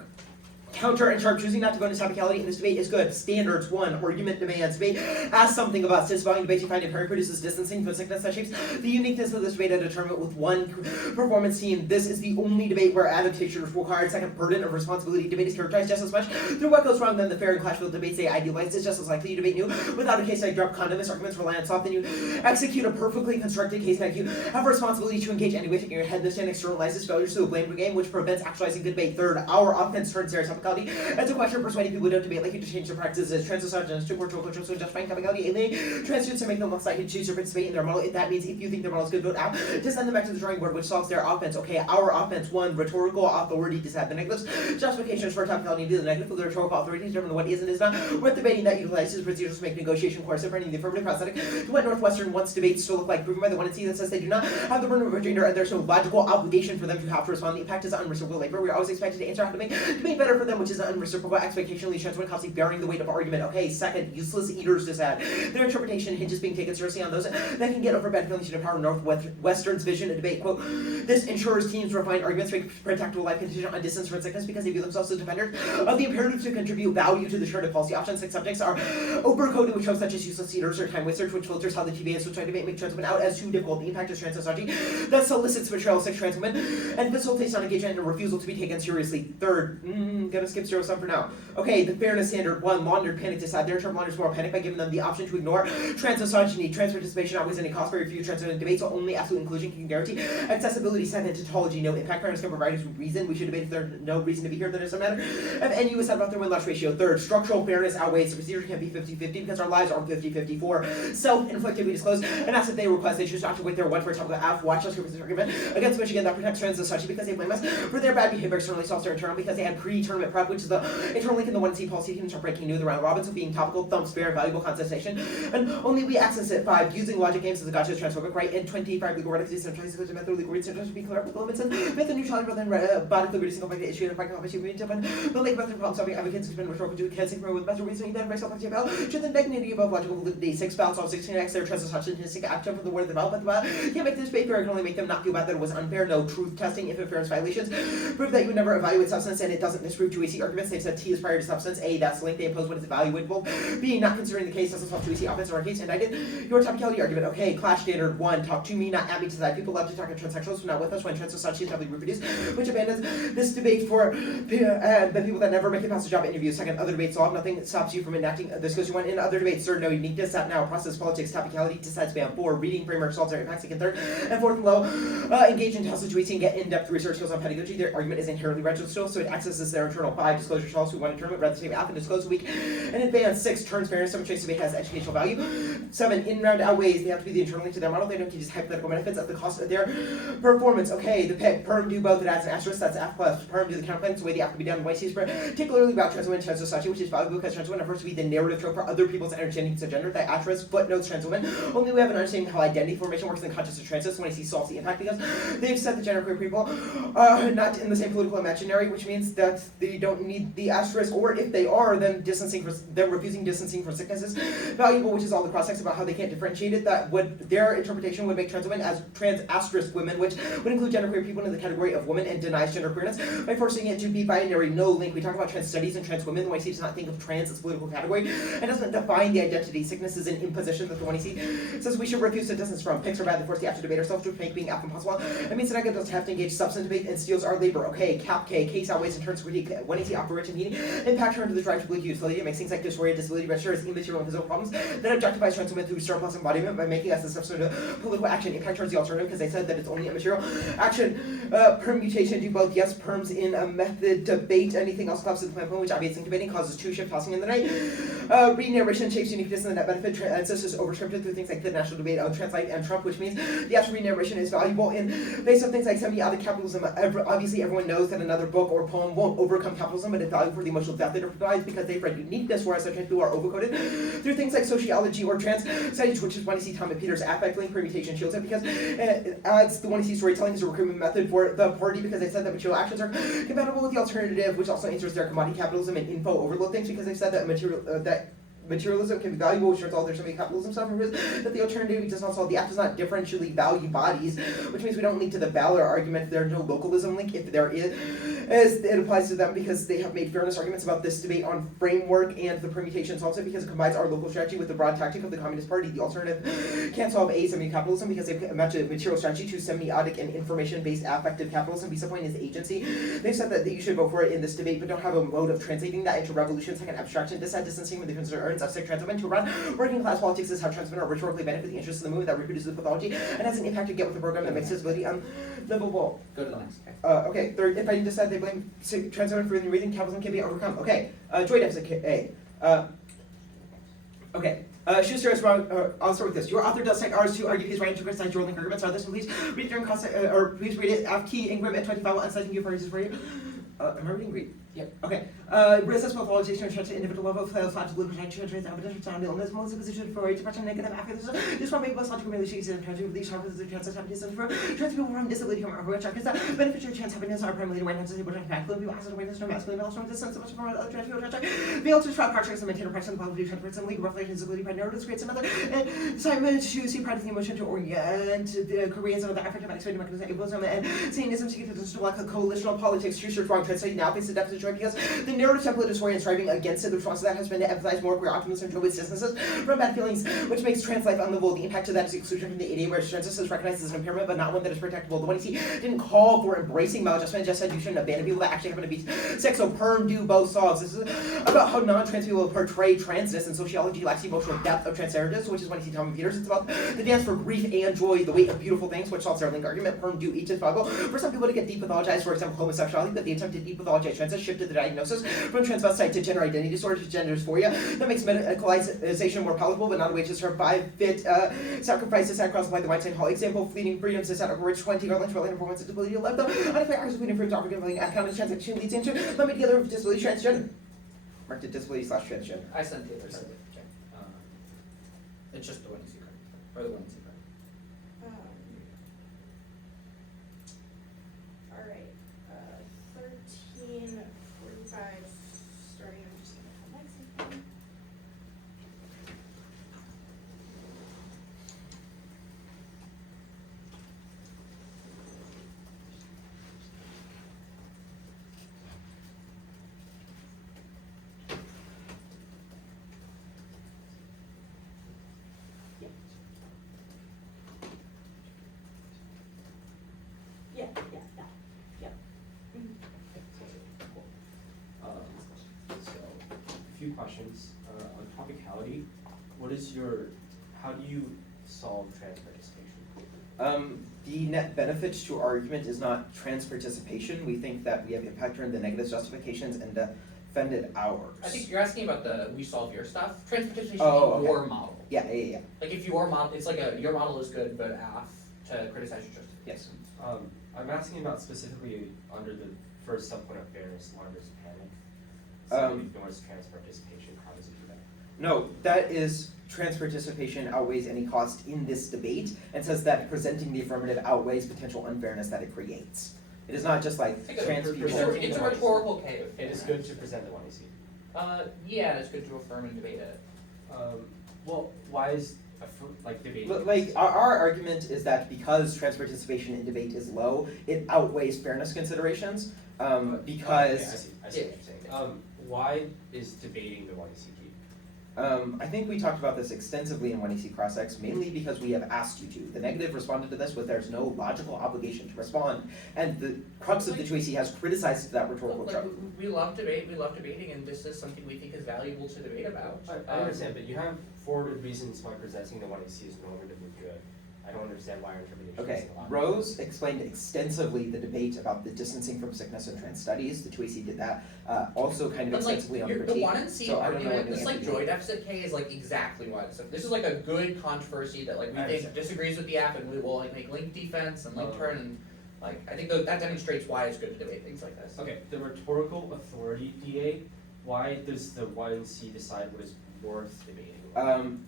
Counter and sharp. Choosing not to vote in topicality in this debate is good. Standards. 1. Argument demands. Debate asks something about cis volume. Debate you find inherent produces distancing from sickness that shapes the uniqueness of this debate and determine with one performance team. This is the only debate where adaptation is required. Second, burden of responsibility. Debate is characterized just as much through what goes wrong than the fair and clashfield debates they idealize. It's just as likely you debate new without a case like drop condom. Arguments rely on soft, then you execute a perfectly constructed case like you have a responsibility to engage anyway, taking your head this and externalizes failures to a blame game, which prevents actualizing good debate. Third, our offense turns their topicality as a question persuading people who don't debate like you to change their practices. Trans misogynist, too cultural, so justifying topicality, alienating trans students and make them less likely to choose to participate in their model. If that means if you think their model is good, vote out to send them back to the drawing board, which solves their offense. Okay, our offense. 1. Rhetorical authority to set the negatives. Justifications for topicality to the negative. The rhetorical authority to determine what is and is not worth debating. That utilizes procedures to make negotiation coercive, bringing the affirmative prosthetic to what Northwestern wants debates to look like, proven by the 1 and C that says they do not have the burden of a gender and there's no logical obligation for them to have to respond. The impact is unreciprocal labor. We are always expected to answer how to make debate better for them, which is an unreciprocal expectation leads to constantly bearing the weight of argument. Okay, second, useless eaters to sad. Their interpretation hinges being taken seriously on those that can get over bad feelings to empower Northwestern's vision of debate. Quote, this ensures teams refine arguments to protectable life contingent on distance from sickness because they view themselves as defenders of the imperative to contribute value to the shared policy options. Six subjects are overcoded with tropes such as useless eaters or time wasters, which filters how the TV and switch debate make trans women out as too difficult. The impact is trans misogyny that solicits betrayal of sick trans women and facilitates non-engagement and a refusal to be taken seriously. Third, gonna skip 0-sum for now. Okay, the fairness standard. 1. Laundered panic decide. Their term launders moral panic by giving them the option to ignore trans misogyny. Trans participation outweighs any cost. Very few trans debates, so only absolute inclusion can guarantee accessibility. Second, tautology. No impact parents can provide us with reason. We should debate if there's no reason to be here, then it doesn't matter. If NU is said about their win-loss ratio. Third, structural fairness outweighs. The procedure can't be 50-50 because our lives aren't 50-50. 4. Self-inflicted. We disclose and ask if they request. They choose not to wait their one for a topic of F. Watch us for this argument against Michigan that protects trans misogyny because they blame us for their bad behavior. Externally solves their internal because they had pre-tournament prep, which is the internal link in the 1C policy team start breaking new. The round robins of being topical, thumbs, fair, valuable contestation, and only we access it. 5. Using logic games as a gotcha transphobic right. And 25. Legal right to decentralize the method legal research to be clear with the limits and method neutrality rather than body liberty single fact issue and practical opportunity to find the link method problem solving advocates who spend rhetorical to can't with method reasoning then race self about should the dignity above logical validity. 6. Balance all 16x their trust is such a action for the word of the development. Can't make this debate fair. It can only make them not feel bad that it was unfair. No truth testing if it fairness violations. Prove that you would never evaluate substance and it doesn't disprove 2AC arguments. They've said T is prior to substance. A. That's the link they impose when it's evaluatable. B. Not considering the case doesn't solve 2AC offense in our case. And I did your topicality argument. Okay, clash standard. 1. Talk to me, not at me to that. People love to talk to transsexuals who are not with us when trans society is heavily reproduced, which abandons this debate for the people that never make it past the job interview. Second, other debates solve. Nothing stops you from enacting this goes you want in other debates. Third, no uniqueness. That now process politics, topicality, decide spam. 4. Reading framework solves their impacts. Second, third, and fourth, low. Engage in test situating, get in-depth research skills on pedagogy. Their argument is inherently registrable, so it accesses their internal. 5. Disclosure solves who want to tournament, read the same app and disclose a week in advance. 6, turns fairness, demonstrates debate has educational value. 7, in-round outweighs, they have to be the internal link to their model, they don't teach hypothetical benefits at the cost of their performance. Okay, the pick, perm do both, it adds an asterisk, that's F plus. Perm do the counterpoint, it's the way the app can be done. White sees particularly about trans women, trans society, which is valuable because trans women are first to be the narrative trope for other people's understanding of gender. That asterisk footnotes trans women. Only we have an understanding of how identity formation works in the context of transis when I see solves the impact because they've said that gender queer people are not in the same political imaginary, which means that they don't need the asterisk, or if they are, then refusing distancing from sickness is valuable, which is all the cross-text about how they can't differentiate it. That would their interpretation would make trans women as trans asterisk women, which would include gender queer people in the category of women and denies gender queerness by forcing it to be binary, no link. We talk about trans studies and trans women. The YC does not think of trans as a political category and doesn't define the identity. Sickness is an imposition that the YC says we should refuse to distance from. Picks are bad, they force the app to debate ourselves to make being app impossible. It means that I get us to have to engage substantive debate and steals our labor. Okay, cap K, case outweighs in terms of critique. YC operates and meaning impact her into the drive to believe utility. It makes things like dysphoria, disability register as immaterial and physical problems that objectifies trans women through surplus embodiment by making us a substantive political action. Impact towards the alternative because they said that it's only immaterial action. Permutation do both. Yes, perms in a method debate. Anything else collapses the plan point, which obviates link debating, causes two shift tossing in the night. Re-narration shapes uniqueness in the net benefit. Ancestors overscripted through things like the national debate of trans life and Trump, which means the actual re-narration is valuable in based on things like semiotic capitalism. Obviously, everyone knows that another book or poem won't overcome capitalism, but it's valuable for the emotional depth it provides because they read uniqueness, whereas trans people are overcoded through things like sociology or trans studies, which is when you see Tom and Peter's affect link permutation shields it because it adds the one you see storytelling as a recruitment method for the party because they said that material actions are compatible with the alternative, which also answers their commodity capitalism and info overload things because they've said that materialism can be valuable, which turns out there's something capitalism suffers that the alternative does not solve. The app does not differentially value bodies, which means we don't link to the valor argument. There's no localism link. If there is, as it applies to them because they have made fairness arguments about this debate on framework and the permutations also because it combines our local strategy with the broad tactic of the Communist Party. The alternative can't solve A, semi-capitalism because they match a material strategy to semiotic and information-based affective capitalism. Visa point is agency. They've said that you should vote for it in this debate, but don't have a mode of translating that into revolutions like an abstraction. This had distancing with the concerns of sick trans women to run working class politics is how trans women are rhetorically benefit the interests of the movement that reproduces pathology and has an impact to get with the program that makes disability unlivable. Go to the next. Okay, third, if I decide they blame trans women for the reason capitalism can be overcome. Okay, joy deficit A. Okay. Schuster is wrong. I'll start with this. Your author does cite ours to argue his right to criticize your link arguments. Are this? Please read it during class, or please read it. Key Ingram at 25 while citing you for reasons for you. Am I reading? Read. Yep. Okay. Resist pathologization and to individual level of fails, to look at traits, evidence, sound illness, most of position for depression, negative affect. This one may be logical relations and trying to release harvest of trans happiness and for trans people from disability from our check is that beneficial trans happiness are primarily when disabled and fact people has awareness from masculine males from distance of from other trans people fail to track projects and maintain a practice of quality trans person legal reflection disability by narratives creates another assignment to see pride of the emotion to orient the Koreans and other affective expected mechanism ableism and Satanism to get to like a coalitional politics. Schuster wrong translate now faces deficit joy because the narrative template is and striving against it. The response to that has been to emphasize more queer optimism and joyous distances from bad feelings, which makes trans life unlivable. The impact of that is exclusion from the ADA, where transis is recognized as an impairment, but not one that is protectable. The one you see didn't call for embracing maladjustment, just said you shouldn't abandon people that actually happen to be sex. So perm do both solves. This is about how non-trans people portray transness, and sociology lacks the emotional depth of trans narratives, which is when you see Tom and Peters. It's about the dance for grief and joy, the weight of beautiful things, which solves their link argument. Perm do each is valuable. For some people to get depathologized, for example, homosexuality, but the attempt to depathologize transness shifted the diagnosis from transvestite to gender identity disorder to gender dysphoria. That makes medicalization more palatable, but not a way to survive fit sacrifices that cross-apply the Weinstein Hall example. Fleeting freedoms is at over 20 garlands for number one disability left though. Unfair hours of fleeting freedoms offered given account of transaction leads into limit together of disability transgender. Marked it disability / transgender. I sent the other side. Okay. It's just the one you see correct. Or the one you see correct. Alright, 13:45 starting, I'm just gonna come next again. Yeah, that, yep. Mhm. So, a few questions on topicality. How do you solve trans participation? The net benefit to our argument is not trans participation. We think that we have impact on the negative justifications and Offended hours. I think you're asking about the we solve your stuff. Transportation Oh, in okay. your model. Yeah. Like if your model, it's like your model is good, but AF to criticize your justification. Yes. I'm asking about specifically under the first subpoint of fairness, law versus panic. So it ignores trans participation. How does it do that? No, that is trans participation outweighs any cost in this debate and says that presenting the affirmative outweighs potential unfairness that it creates. It is not just like It's trans a, people. it's a rhetorical case. It is good to present the one you see. Yeah, it's good to affirm and debate it. Well, why is debating? Like our argument is that because trans participation in debate is low, it outweighs fairness considerations. Because I see what you're saying. Why is debating the one you see key? I think we talked about this extensively in 1AC Cross-X, mainly because we have asked you to. The negative responded to this with there's no logical obligation to respond, and the crux of the 2AC has criticized that rhetorical Like, trope. we love debate, we love debating, and this is something we think is valuable to debate about. I understand, but you have 4 good reasons why presenting the one you see is normatively good. I don't understand why your interpretation Okay, is a lot. Rose explained extensively the debate about the distancing from sickness and trans studies. The 2AC did that, also kind of But like, extensively on the the critique. one and C so I don't know what argument, this like Anthony- joy deficit K is like exactly why this is like a good controversy that like we I think understand. disagrees with the app and we will like make link defense and link turn and like I think that demonstrates why it's good to debate things like this. Okay, the rhetorical authority DA, why does the 1C decide what is worth debating?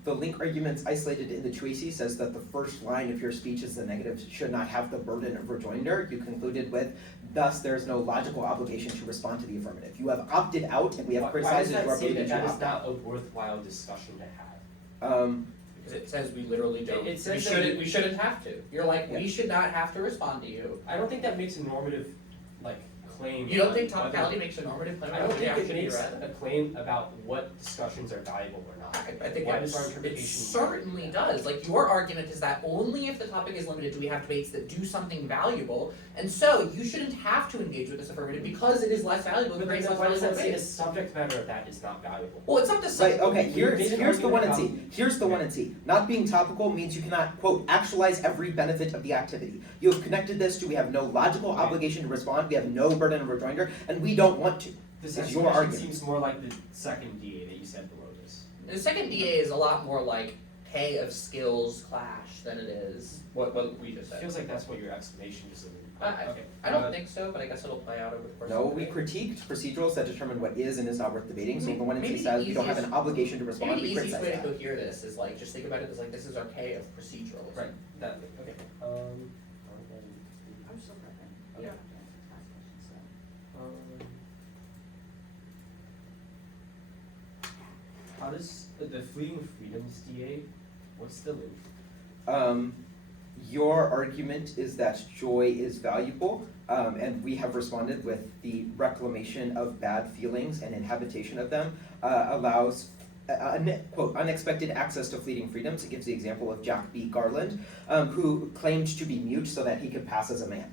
The link arguments isolated in the 2AC says that the first line of your speech is the negative should not have the burden of rejoinder. You concluded with, thus there is no logical obligation to respond to the affirmative. You have opted out and we have criticized your Why does that say ability that to that is opt out. not a worthwhile discussion to have? Because it says we literally don't. It says we that we shouldn't have to. You're like Yeah. we should not have to respond to you. I don't think that makes a normative, claim. You don't think on whether- topicality makes a normative claim I about don't the think it action you makes read? a claim about what discussions are valuable or not. I think Why it does our interpretation? certainly does. Like your argument is that only if the topic is limited do we have debates that do something valuable, and so you shouldn't have to engage with this affirmative because it is less valuable. But It then creates less why does that valuable say the debates. subject matter of that is not valuable? Well, it's not the same. Like, okay, We here's made an the one and argument C. Here's the one and C. Not being topical means you cannot, quote, actualize every benefit of the activity. You have connected this to we have no logical obligation to respond, we have no burden of rejoinder, and we don't want to. This It's your explanation argument. seems more like the second DA that you said below this. The second DA is a lot more like K of skills clash than it is what we just It said. feels like that's what your explanation is. Okay. I don't think so, but I guess it'll play out over the course No, of the we debate. critiqued procedurals that determine what is and is not worth debating, so the one and C Maybe says the we don't have an easiest- obligation to respond, Maybe we the easiest criticize way to that. go hear this is like just think about it as like this is our K of procedurals. Right, that, okay. I'm still prepping. You don't have to ask questions, so. How does the fleeting freedoms DA, what's the link? Your argument is that joy is valuable, and we have responded with the reclamation of bad feelings and inhabitation of them allows quote, unexpected access to fleeting freedoms. It gives the example of Jack B. Garland, who claimed to be mute so that he could pass as a man.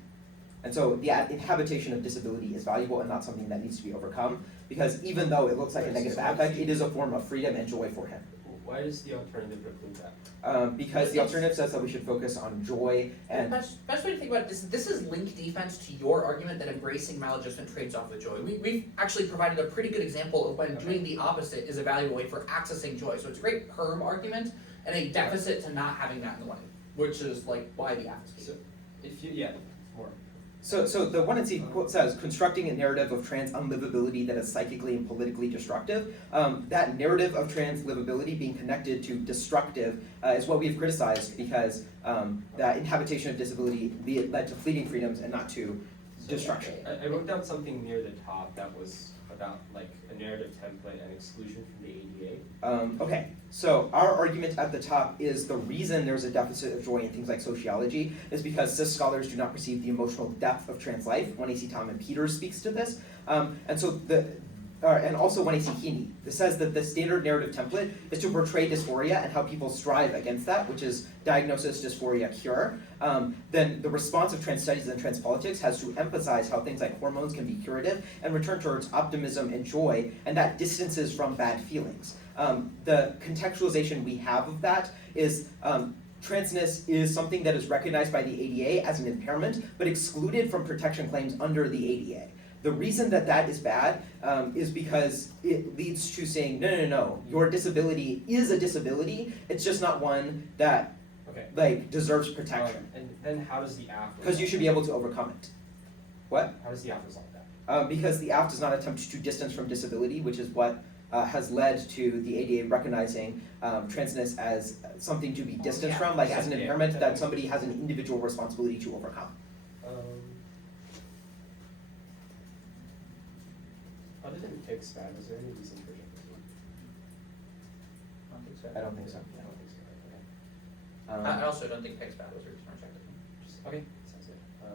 And so the inhabitation of disability is valuable and not something that needs to be overcome, because even though it looks like a negative affect, it is a form of freedom and joy for him. Why does the alternative preclude that? Because the alternative says that we should focus on joy and Best way to think about it is this is link defense to your argument that embracing maladjustment trades off with joy. We've actually provided a pretty good example of when doing the opposite is a valuable way for accessing joy. So it's a great perm argument and a deficit to not having that in the way, which is like why the app is So, more. So the one and C quote says, constructing a narrative of trans unlivability that is psychically and politically destructive. That narrative of trans livability being connected to destructive is what we've criticized because that inhabitation of disability led to fleeting freedoms and not to destruction. I wrote down something near the top that was about like a narrative template and exclusion from the ADA. Okay, so our argument at the top is the reason there's a deficit of joy in things like sociology is because cis scholars do not perceive the emotional depth of trans life. 1AC Tom and Peters speaks to this. And so and also 1AC Heaney. This says that the standard narrative template is to portray dysphoria and how people strive against that, which is diagnosis, dysphoria, cure. Then the response of trans studies and trans politics has to emphasize how things like hormones can be curative and return towards optimism and joy, and that distances from bad feelings. The contextualization we have of that is transness is something that is recognized by the ADA as an impairment, but excluded from protection claims under the ADA. The reason that is bad is because it leads to saying, no, your disability is a disability, it's just not one that Okay. like deserves protection. And then how does the AF? Because you should be able to overcome it. What? How does the AF resolve that? Because the AF does not attempt to distance from disability, which is what has led to the ADA recognizing transness as something to be distanced from, like as an Yeah, impairment yeah. that somebody has an individual responsibility to overcome. Other than fixed bad, is there any reason for jealousy? I don't think so. I don't think so. I don't think so. Okay. I also don't think Peg's bad was a reason for rejecting. Okay, sounds good. Yeah,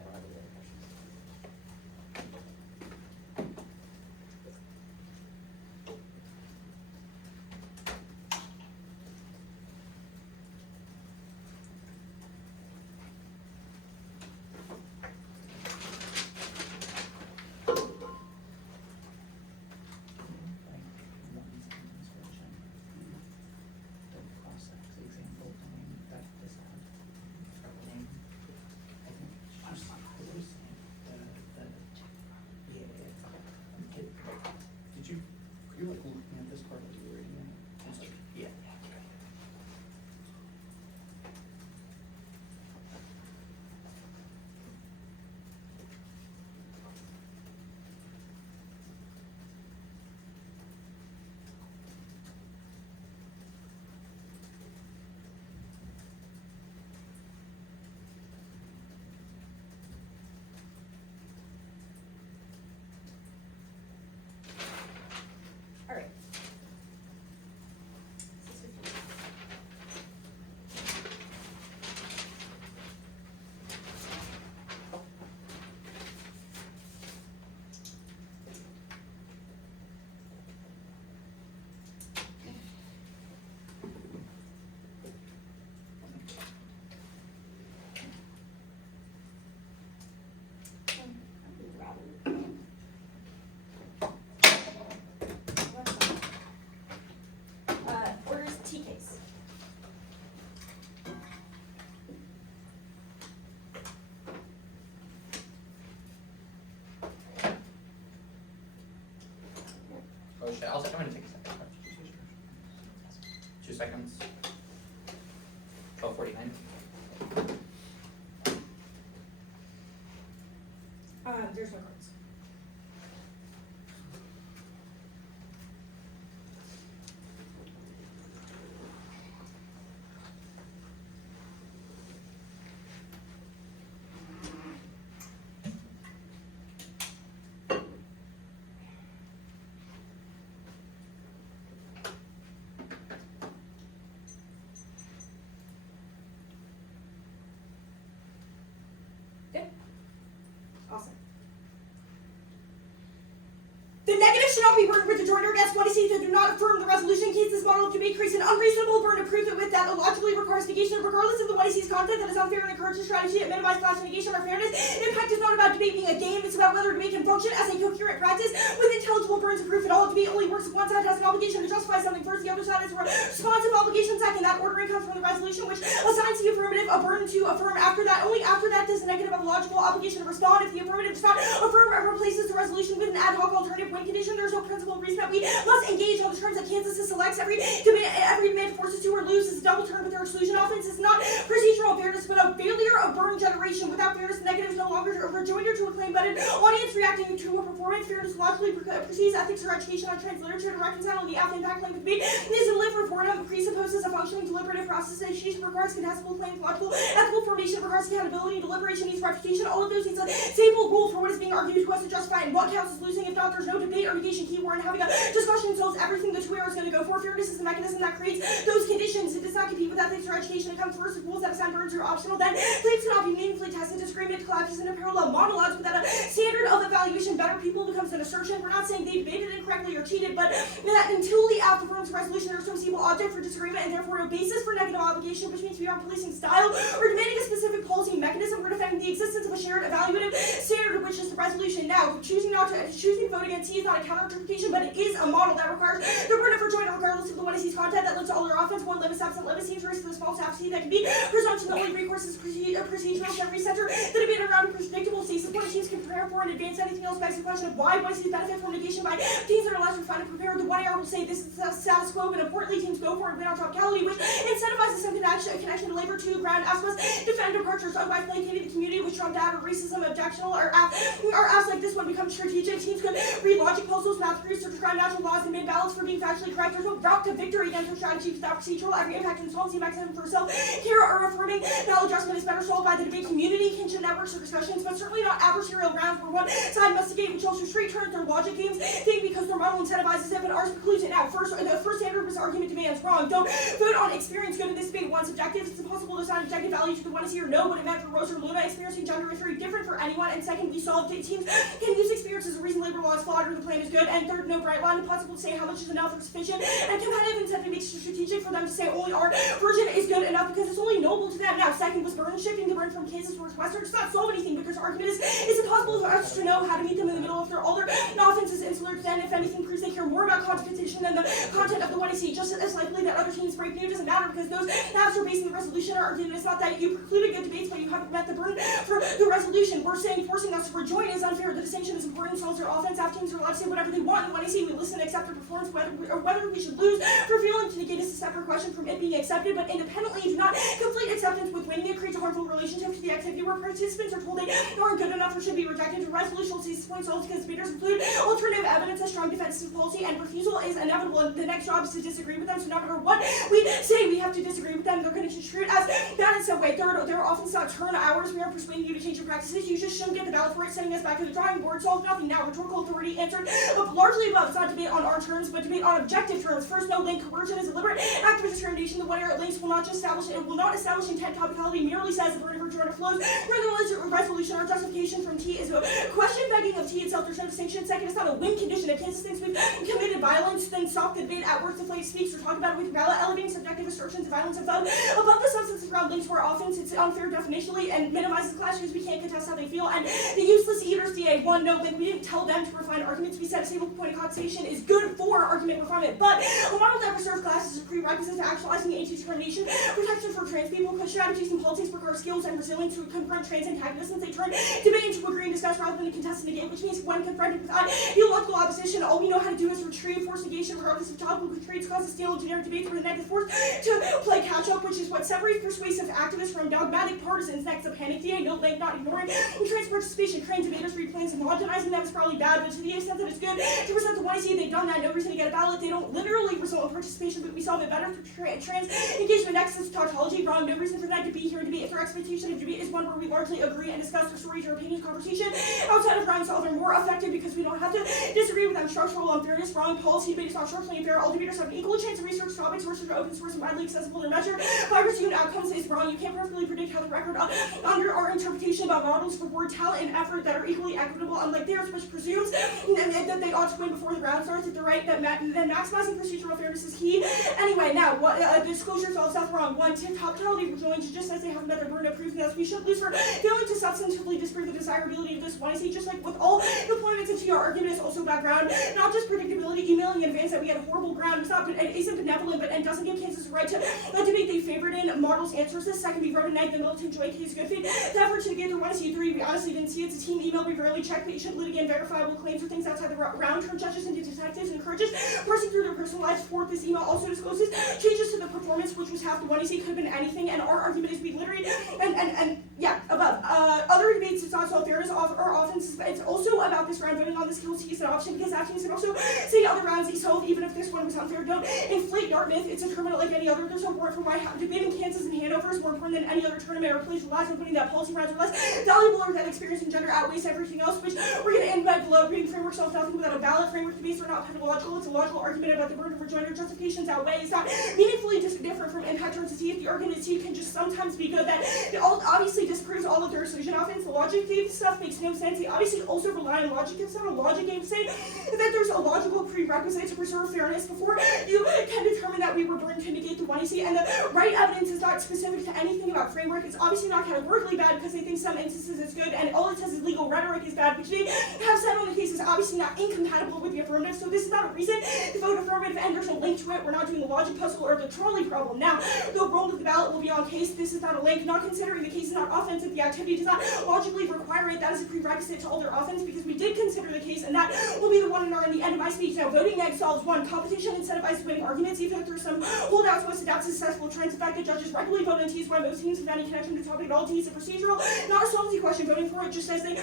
I don't have any other questions. Could you like looking at this part as you were reading it? Yeah. All right. Orders T case. Oh shit, I'm gonna take a second. 2 seconds. 12:49. There's no cards. Good. Awesome. The negative should not be burdened with the joiner against what is that do not affirm the resolution in case this model to be creates an unreasonable burden of proof with that illogically requires negation regardless of the what is content that is unfair and encourages strategy to minimize class negation or fairness. Impact is not about debate being a game, it's about whether debate can function as a coherent practice with intelligible burdens of proof at all. Debate only works if one side has an obligation to justify something first, the other side has a responsive obligation second. That ordering comes from the resolution which assigns the affirmative a burden to affirm after that. Only after that does the negative have a logical obligation to respond. If the affirmative does not affirm or replaces the resolution with an ad hoc alternative win condition, there's no principled reason that we must engage on the terms that Kansas selects. Every demand forces to or lose is a double turn with their exclusion. Offense is not procedural fairness, but a failure of burden generation. Without fairness, the negative is no longer a rejoinder to a claim, but an audience reacting to a performance. Fairness logically precedes ethics or education on transliterature to reconcile the after impact claim with debate. Is a live referendum presupposes a functioning deliberative process. She requires contestable claims, logical, ethical formation, requires accountability, deliberation needs refutation. All of those needs a stable rule for what is being argued to us to justify and what counts as losing. If not, there's no debate or negation keyword. And having a discussion solves everything the two is going to go for. Fairness is the mechanism that creates those conditions. It does not compete with ethics or education. It comes first. If rules that assign burdens are optional, then claims cannot be meaningfully tested. Disagreement collapses into parallel monologues without a standard of evaluation. Better people becomes an assertion. We're not saying they debated incorrectly or cheated, but that until the app affirms resolution, there's no stable object for disagreement and therefore no basis for negative obligation, which means we are policing style or demanding a specific policy mechanism. We're defending the existence of a shared evaluative standard, which is the resolution. Now, choosing to vote against T is not not a counter-interpretation, but it is a model that requires the burden of rejoinder regardless of the one sees content that looks to all their offense, one limits absent limits, seems risk to the small staff that can be presumption the only recourse is procedural to every center. The debate around a predictable stasis what teams can prepare for in advance. Anything else begs the question of why one sees benefit from negation by teams that are less refined and prepared. The 1AR will say this is the status quo, but importantly teams go for and win on top Kelley, which incentivizes some connection to labor to ground as well as defend departures of placating the community with strong data, racism, objectional, or apps like this one become strategic. Teams could read logic puzzles, math proofs, or describe natural laws and made ballots for being factually correct. There's no route to victory against a strategy without procedural. Every impact and solvency mechanism for self-care or affirming maladjustment is better solved by the debate community, kinship networks, or discussions, but certainly not adversarial grounds where one side must negate, which also straight turns their logic games think because their model incentivizes it, but ours precludes it. Now, the first standard was argument demands wrong. Don't vote on experience good in this debate. One subjective. It's impossible to assign objective value to the one is here. Know what it meant for Rose or Luna. Experiencing gender is very different for anyone. And second, we solved it. Teams can use experience as a reason labor law is flawed or the plan is good. And third, no bright line. Impossible to say how much is enough or sufficient. And competitive incentive makes it strategic for them to say only our version is good enough because it's only noble to them. Now, second was burden shifting the burden from Kansas to Northwestern. Does not solve anything because argument is it's impossible for us to know how to meet them in the middle if all their offense is insular. Then, if anything, proves they care more about competition than the content of the one you see. Just as likely that other teams break new doesn't matter because those maps are based on the resolution. Our argument is not that you precluded good debates, but you haven't met the burden for the resolution. We're saying forcing us to rejoin is unfair. The distinction is important. Solves their offense. Half teams are allowed to say whatever they want. And when I say we listen, accept their performance, whether we should lose for failing to negate is a separate question from it being accepted. But independently, do not complete acceptance with winning. It creates a harmful relationship to the activity where participants are told they aren't good enough or should be rejected. The resolution will see this point solved because debaters include alternative evidence, a strong defensive policy, and refusal is inevitable. And the next job is to disagree with them. So no matter what we say, we have to disagree with them. They're going to construe it as that in some way. Third, there are often not turn hours. We are persuading you to change your practices. You just shouldn't get the ballot for it, sending us back to the drawing board. Solve nothing now. Rhetorical authority answered largely above. It's not debate on our terms, but debate on objective terms. First, no link. Coercion is a deliberate act of discrimination. The 1AR links will not just establish it will not establish intent. Topicality merely says the burden of rejoinder flows. Where the resolution or justification from T is a question begging of T itself. There's no distinction. Second, it's not a win condition. If Kansas thinks we've committed violence, then stop the debate at worst. Deflate speaks or talk about it with your ballot. Elevating subjective assertions of violence above the substance around links where offense it's unfair definitionally and minimizes the clash because we can't contest how they feel. And the useless eaters DA one no link. We didn't tell them to refine arguments. We said a stable point of compensation is good for argument refinement, but a model that preserves classes is a prerequisite to actualizing anti-discrimination, protection for trans people, because strategies and politics require skills and resilience to confront trans antagonists, and they turn debate into agree and discuss rather than to contest and negate, which means when confronted with ideological opposition, all we know how to do is retrieve forced negation regardless of topical traits, causes steel and generic debates for the negative force to play catch up, which is what separates persuasive activists from dogmatic partisans. Next, a panic DA, no link, not ignoring trans participation. Trans debaters read plans and homogenizing them is probably bad, but to the extent that it's good to present the one see they've done that, no reason to get a ballot. They don't literally result in participation, but we solve it better through trans engagement. Next is tautology, wrong, no reason for that to be here and debate. If their expectation of debate is one where we largely agree and discuss their stories or opinions, conversation outside of round solve are more effective because we don't have to disagree with them. Structural unfairness, wrong, policy debate is not structurally unfair. All debaters have an equal chance to research topics, sources are open source and widely accessible to measure. Virus unit outcomes is wrong. You can't perfectly predict how the record under our interpretation about models reward talent and effort that are equally equitable, unlike theirs, which presumes that they ought to win before the round starts. At the right, that then maximizing procedural fairness is key. Anyway, now what disclosure solves stuff wrong. One, topicality rejoins just as they have met their burden of proving that we should lose for failing to substantively disprove the desirability of this one. I see just like with all deployments into your argument is also background, not just predictability. Emailing in advance that we had horrible ground is not it isn't benevolent, but and doesn't give Kansas the right to debate they favored in. Models answers this. Second, we wrote a night the militant joy case good faith. The effort to get the one see three. We honestly didn't see it. It's a team email. We rarely check, but you should litigate verifiable claims or things outside the round. Turn judges into detectives. Encourages parsing through their personal lives. Fourth, this email also discloses changes to the performance, which was half the one you see could have been anything. And our argument is we literally and yeah above other debates. It's not so fairness or offense. It's also about this round voting on the skills to use an option because that teams can also say other rounds they solve even if this one was unfair. Don't inflate Dartmouth. It's a tournament like any other. There's no warrant for why debating Kansas and Hanover is more important than any other tournament or place relies on putting that policy rounds are less valuable or that experience and gender outweighs everything else, which we're going to end by below. Reading framework solves nothing without a ballot. Framework debates are not pedagogical. It's a logical argument about the burden of rejoinder. Justifications outweigh. It's not meaningfully different from impact terms to see if the argument is can just sometimes be good. That it obviously disproves all of their solution offense. The logic stuff makes no sense. They obviously also rely on logic. It's not a logic game to say that there's a logical prerequisite to preserve fairness before you can determine that we were burdened to negate the 1AC, and the right evidence is not specific to anything about framework. It's obviously not categorically bad because they think some instances it's good, and all it says is legal rhetoric is bad, which they have said on the case is obviously not incompatible with the affirmative, so this is not a reason to vote affirmative, and there's a link to it. We're not doing the logic puzzle or the trolley problem. Now, the roll of the ballot will be on case. This is not a link. Not considering the case is not offensive, the activity does not logically require it. That is a prerequisite to all their offense because we did consider the case, and that will be the one in the end of my speech. Now, voting neg solves one. Competition incentivizes winning arguments, even if there's some holdouts most adapt to successful trends. The fact that judges regularly vote on T is why most teams have any connection to the topic at all. T is a procedural, not a solvency question. Voting for it just says they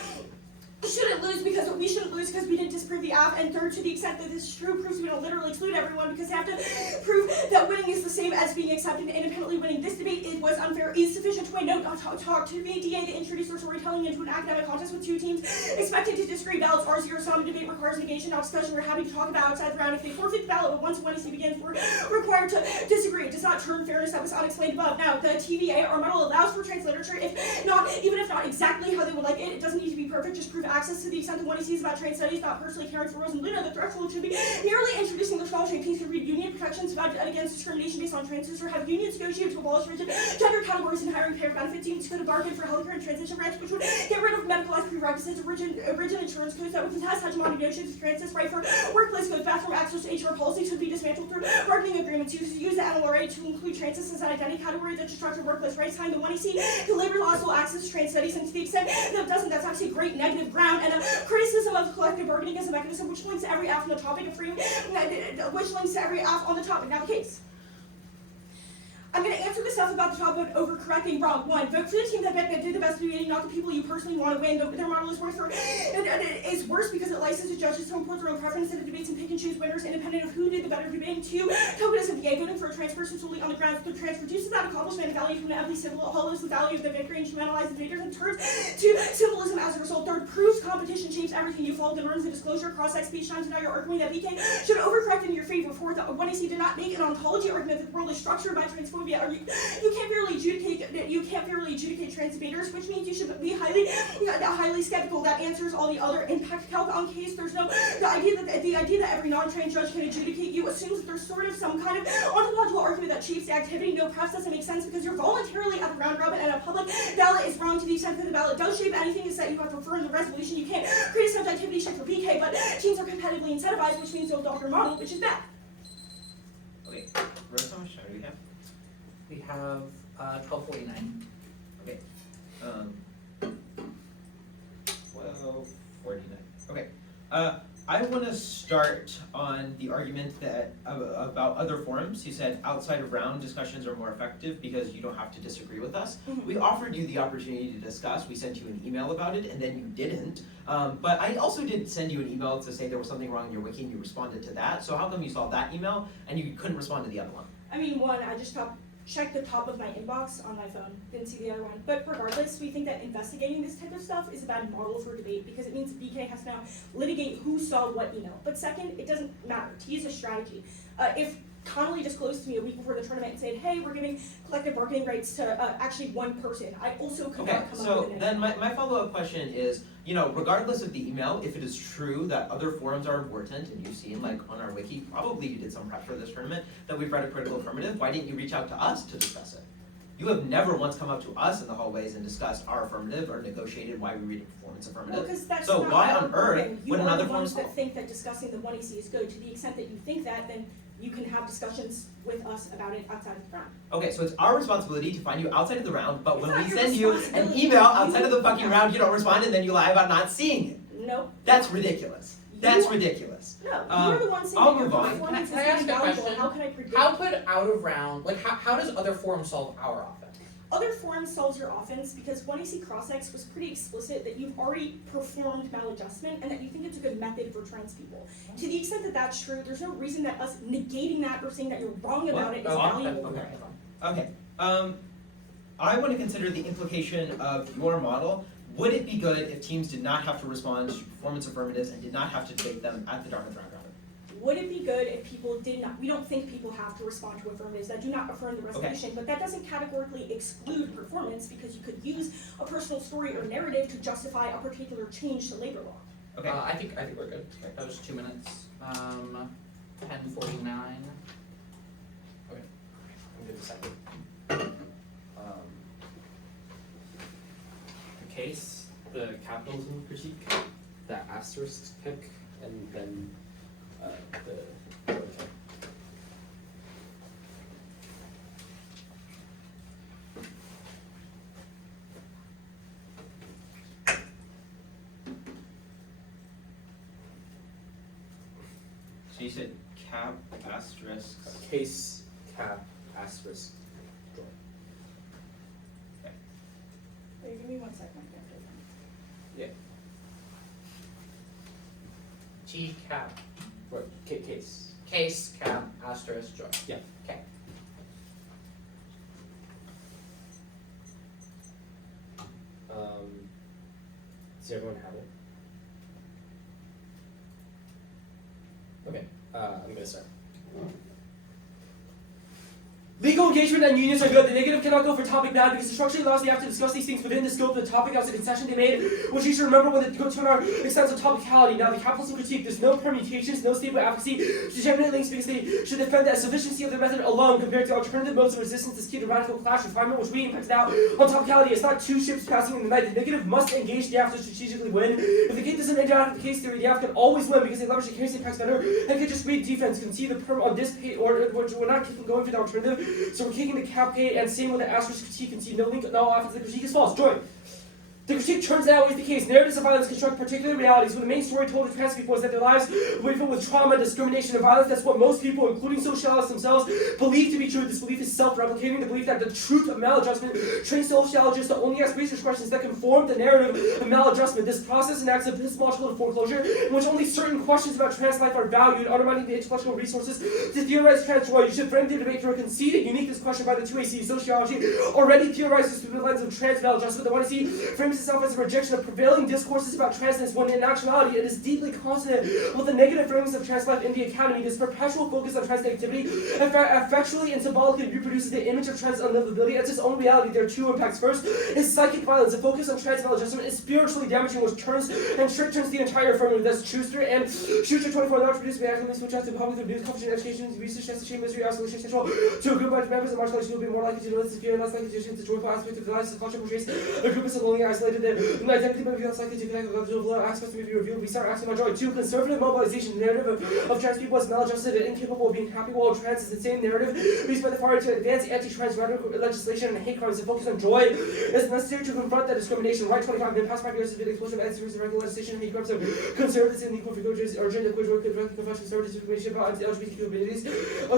shouldn't lose because we shouldn't lose because we didn't disprove the app, and third, to the extent that this is true, proves we don't literally exclude everyone because they have to prove that winning is the same as being accepted independently. Winning this debate it was unfair is sufficient to win. No, talk to the DA to introduce our storytelling into an academic contest with two teams expected to disagree. Ballots are zero-sum. Debate requires negation, not discussion. We're happy to talk about outside the round. If they forfeit the ballot, but once 1AC begins, we're required to disagree. It does not turn fairness that was unexplained above. Now, the TVA, our model allows for transliterature, even if not exactly how they would like it. It doesn't need to be perfect. Just prove access to the extent that 1AC is about trade studies, not personally caring for Rose and Luna. The threshold should be merely introducing the 12 teams to read union protections against discrimination based on transgender, have unions negotiate to abolish rigid gender categories in hiring payer benefits. Unions could have bargained for healthcare and transition rights, which would get rid of medicalized prerequisites, rigid insurance codes that would contest hegemonic notions of transits, right for workplace codes, bathroom access to HR policies would be dismantled through bargaining agreements. Use the NLRA to include transits as an identity category that destructive workplace rights. Tying the 1AC to labor laws will access to trans studies, and to the extent that it doesn't, that's actually great negative ground and a criticism of collective bargaining as a mechanism which links every app on the topic of freedom, which links to every app on the topic. Now the case. I'm going to answer the stuff about the topic of overcorrecting. Wrong. One, vote for the team that did the best debating, not the people you personally want to win. Their model is worse because it licenses judges to import their own preference into debates and pick and choose winners independent of who did the better debating. Two, tokenism. DA voting for a trans person solely on the grounds that the trans reduces that accomplishment and value from an empty symbol, hollows the value of the victory and humanizes debaters, and turns to symbolism as a result. Third, proves competition shapes everything. You follow the norms of disclosure, cross-sex speech, shines, and now you're arguing that BK should overcorrect in your favor. Fourth, 1AC did not make an ontology argument that the world is structured by transphobia. You can't fairly adjudicate trans debaters, which means you should be highly skeptical. That answers all the other impact calc on case. There's no the idea that every non-trained judge can adjudicate you assumes that there's sort of some kind of ontological argument that shapes the activity. No, perhaps doesn't make sense because you're voluntarily at the round robin, and a public ballot is wrong to the extent that the ballot does shape anything is that you have to refer in the resolution. You can't create a subjectivity shift for BK, but teams are competitively incentivized, which means they'll adopt your model, which is bad. Okay, Rose, how much time do we have? We have 12:49. Okay. 12:49. Okay. I want to start on the argument that about other forums. You said outside of round discussions are more effective because you don't have to disagree with us. Mhm. We offered you the opportunity to discuss. We sent you an email about it, and then you didn't. But I also did send you an email to say there was something wrong in your wiki, and you responded to that. So how come you saw that email and you couldn't respond to the other one? I mean, one, I just checked the top of my inbox on my phone, didn't see the other one. But regardless, we think that investigating this type of stuff is a bad model for debate because it means BK has to now litigate who saw what email. But second, it doesn't matter. To use a strategy. If Connolly disclosed to me a week before the tournament and said, hey, we're giving collective bargaining rights to actually one person, I also could Okay, not come up so with an then my follow-up question is, regardless of the email, if it is true that other forums are important, and you've seen, like, on our wiki, probably you did some prep for this tournament, that we've read a critical affirmative, why didn't you reach out to us to discuss it? You have never once come up to us in the hallways and discussed our affirmative or negotiated why we read a performance affirmative. Well, because that's So not why how on we're earth working. would another You are the forum ones that solve? think that discussing the 1AC is good. To the extent that you think that, then you can have discussions with us about it outside of the round. Okay, so it's our responsibility to find you outside of the round, but It's when not we your send you an responsibility. email outside of the fucking No. round, you don't respond, and then you lie about not seeing it. No. That's ridiculous. That's ridiculous. No, Um, you're the one saying I'll that your move on. performance Can I is ask a invaluable. question? How can I predict? How could out of round, how does other forums solve our offense? Other forums solves your offense because 1AC Cross-X was pretty explicit that you've already performed maladjustment and that you think it's a good method for trans people. To the extent that that's true, there's no reason that us negating that or saying that you're wrong about it is valuable. Okay. I want to consider the implication of your model. Would it be good if teams did not have to respond to performance affirmatives and did not have to debate them at the Dartmouth round robin? Would it be good if people did not, we don't think people have to respond to affirmatives that do not affirm the resolution, but that doesn't categorically exclude performance because you could use a personal story or narrative to justify a particular change to labor law. Okay. I think we're good. That was 2 minutes. 1049. I'm good to second. The case, the capitalism critique, the asterisk pick, and then the So you said cap, asterisks. case, cap, asterisk, joy. Wait, give me 1 second. G cap. Right, case. Case, cap, asterisk, joy. Yeah. Okay. Does everyone have it? Okay, I'm gonna start. Legal engagement and unions are good. The negative cannot go for topic bad because the structure allows the act to discuss these things within the scope of the topic as a concession they made, which you should remember when the good term extends to topicality. Now, the capitalism critique, there's no permutations, no stable advocacy to generate links because they should defend the sufficiency of their method alone compared to alternative modes of resistance is key to radical clash refinement, which we impacted out on topicality. It's not two ships passing in the night. The negative must engage the act to strategically win. If the case doesn't interact with the case theory, the act can always win because they leverage the case impacts better and can just read defense, concede the perm on this page, or we're not keeping going for the alternative. So we're kicking the cap K and same with the asterisk critique and see no link, no offense, the critique is false. Joy. The critique turns out is the case. Narratives of violence construct particular realities when the main story told to trans people is that their lives were filled with trauma, discrimination, and violence. That's what most people, including sociologists themselves, believe to be true. This belief is self-replicating. The belief that the truth of maladjustment trains sociologists to only ask research questions that conform the narrative of maladjustment. This process enacts epistemological foreclosure in which only certain questions about trans life are valued, undermining the intellectual resources to theorize trans joy. You should frame the debate through a conceded uniqueness question by the 2AC. Sociology already theorizes through the lens of trans maladjustment. The 1AC frames itself as a rejection of prevailing discourses about transness when in actuality it is deeply consonant with the negative framings of trans life in the academy. This perpetual focus on trans negativity effectually and symbolically reproduces the image of trans unlivability as its own reality. There are two impacts. First is psychic violence. The focus on trans maladjustment is spiritually damaging, which turns the entire affirmative. Thus Schuster and Schuster 24 not produced by academics which have to public news, competition, education, research, testation, mystery, isolation, central to a group of members of marginalization will be more likely to notice fear and less likely to the joyful aspect of the lives of culture portrays a group is so lonely isolated that identity may be less likely to connect with other aspects may be revealed. We start asking about joy. 2. Conservative mobilization. The narrative of trans people as maladjusted and incapable of being happy while trans is the same narrative used by the far right to advance anti-trans radical legislation and hate crimes. The focus on joy is necessary to confront that discrimination. Right 25. In the past 5 years, has been explosion of anti-trans radical legislation and hate crimes of conservatives and equal figures urgent the joy could directly confront conservative discrimination about LGBTQ communities.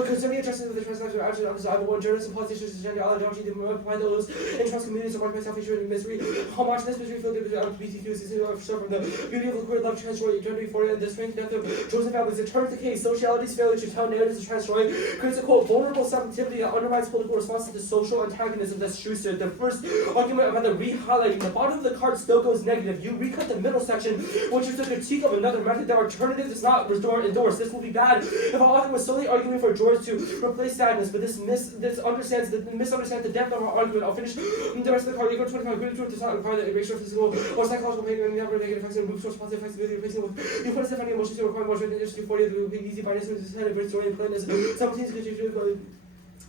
Concerning adjustment of the trans lives are actually undesirable and journalists and politicians gender ideology they apply those in trans communities are marked by self-hatred and misery. How much this misery filled with LGBTQ is from the beauty of the queer love, trans joy, gender euphoria, and the strength and depth of chosen families. It turns the case. Sociality's failure to tell narratives of trans joy creates a quote vulnerable subjectivity that undermines political responses to social antagonism. That's Schuster. The first argument about the re-highlighting. The bottom of the card still goes negative. You recut the middle section, which is the critique of another method. The alternative does not endorse. This will be bad if an author was solely arguing for joy to replace sadness, but this misunderstands the depth of our argument. I'll finish the rest of the card. You go 25. Good truth does not require the erasure of physical or psychological pain and number of negative effects and moves towards positive effects, replacing with the importance of finding emotions to require more interest euphoria, the easy bias, and the head of story and plainness. Simultaneously,